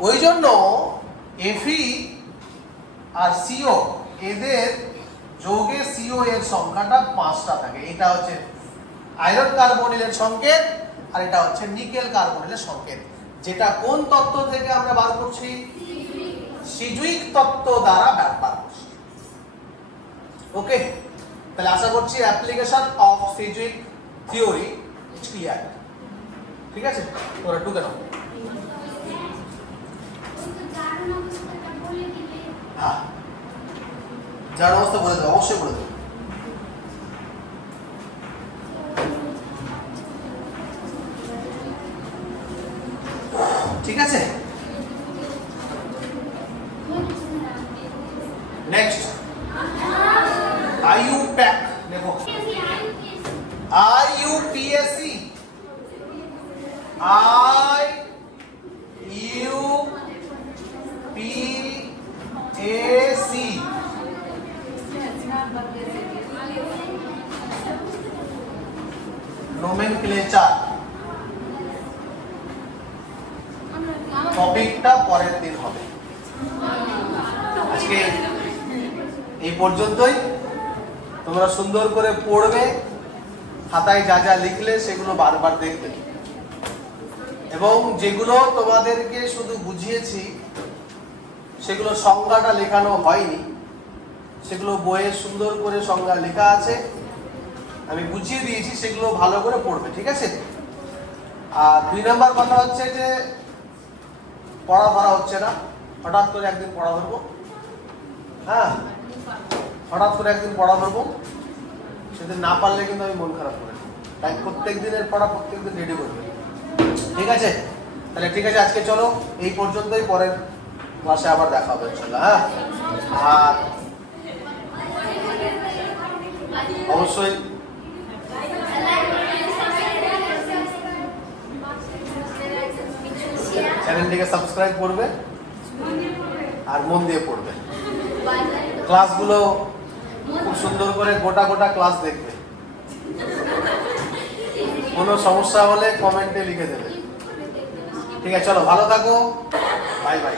ওই জন্য Fe আর CO এদের যৌগে CO এর সংখ্যাটা 5টা থাকে। এটা হচ্ছে আয়রন কার্বনিলের সংকেত আর এটা হচ্ছে নিকেল কার্বনিলের সংকেত, যেটা কোন তত্ত্ব থেকে আমরা বার করছি, সিজুইক তত্ত্ব দ্বারা বার করছি। ওকে, তাহলে আশা করছি application of Sidgwick theory is clear, ঠিক আছে, তোমরা টুকে নাও। হ্যাঁ, যার অবস্থা বলে দেবো, অবশ্যই বলে দেবো। ঠিক আছে, নেক্সট IUPAC, দেখো IUPAC, নোমেনক্লেচার, টপিকটা পরের দিন হবে। আজকে এই পর্যন্তই। তোমরা সুন্দর করে পড়বে, খাতায় যা যা লিখলে সেগুলো বারবার দেখবে, এবং যেগুলো তোমাদেরকে শুধু বুঝিয়েছি সেগুলো সংজ্ঞাটা লেখানো হয়নি, সেগুলো বইয়ে সুন্দর করে সংজ্ঞা লেখা আছে, আমি বুঝিয়ে দিয়েছি, সেগুলো ভালো করে পড়বে, ঠিক আছে। আর 2 নাম্বার কথা হচ্ছে যে পড়া ধরা হচ্ছে না, হঠাৎ করে একদিন পড়া ধরবো, হ্যাঁ হঠাৎ করে একদিন পড়া ধরবো, সেদিন না পারলে কিন্তু আমি মন খারাপ করে, তাই প্রত্যেক দিনের পড়া প্রত্যেক দিন রেডি করবে, ঠিক আছে। তাহলে ঠিক আছে, আজকে চলো এই পর্যন্তই, পরের ক্লাসে আবার দেখা হবে ইনশাআল্লাহ। হ্যাঁ, আর অবশ্যই চ্যানেলটিকে সাবস্ক্রাইব করবে আর মন দিয়ে পড়বে, ক্লাসগুলো খুব সুন্দর করে গোটা গোটা ক্লাস দেখবে, কোনো সমস্যা হলে কমেন্টে লিখে দেবে, ঠিক আছে। চলো, ভালো থাকো, বাই বাই।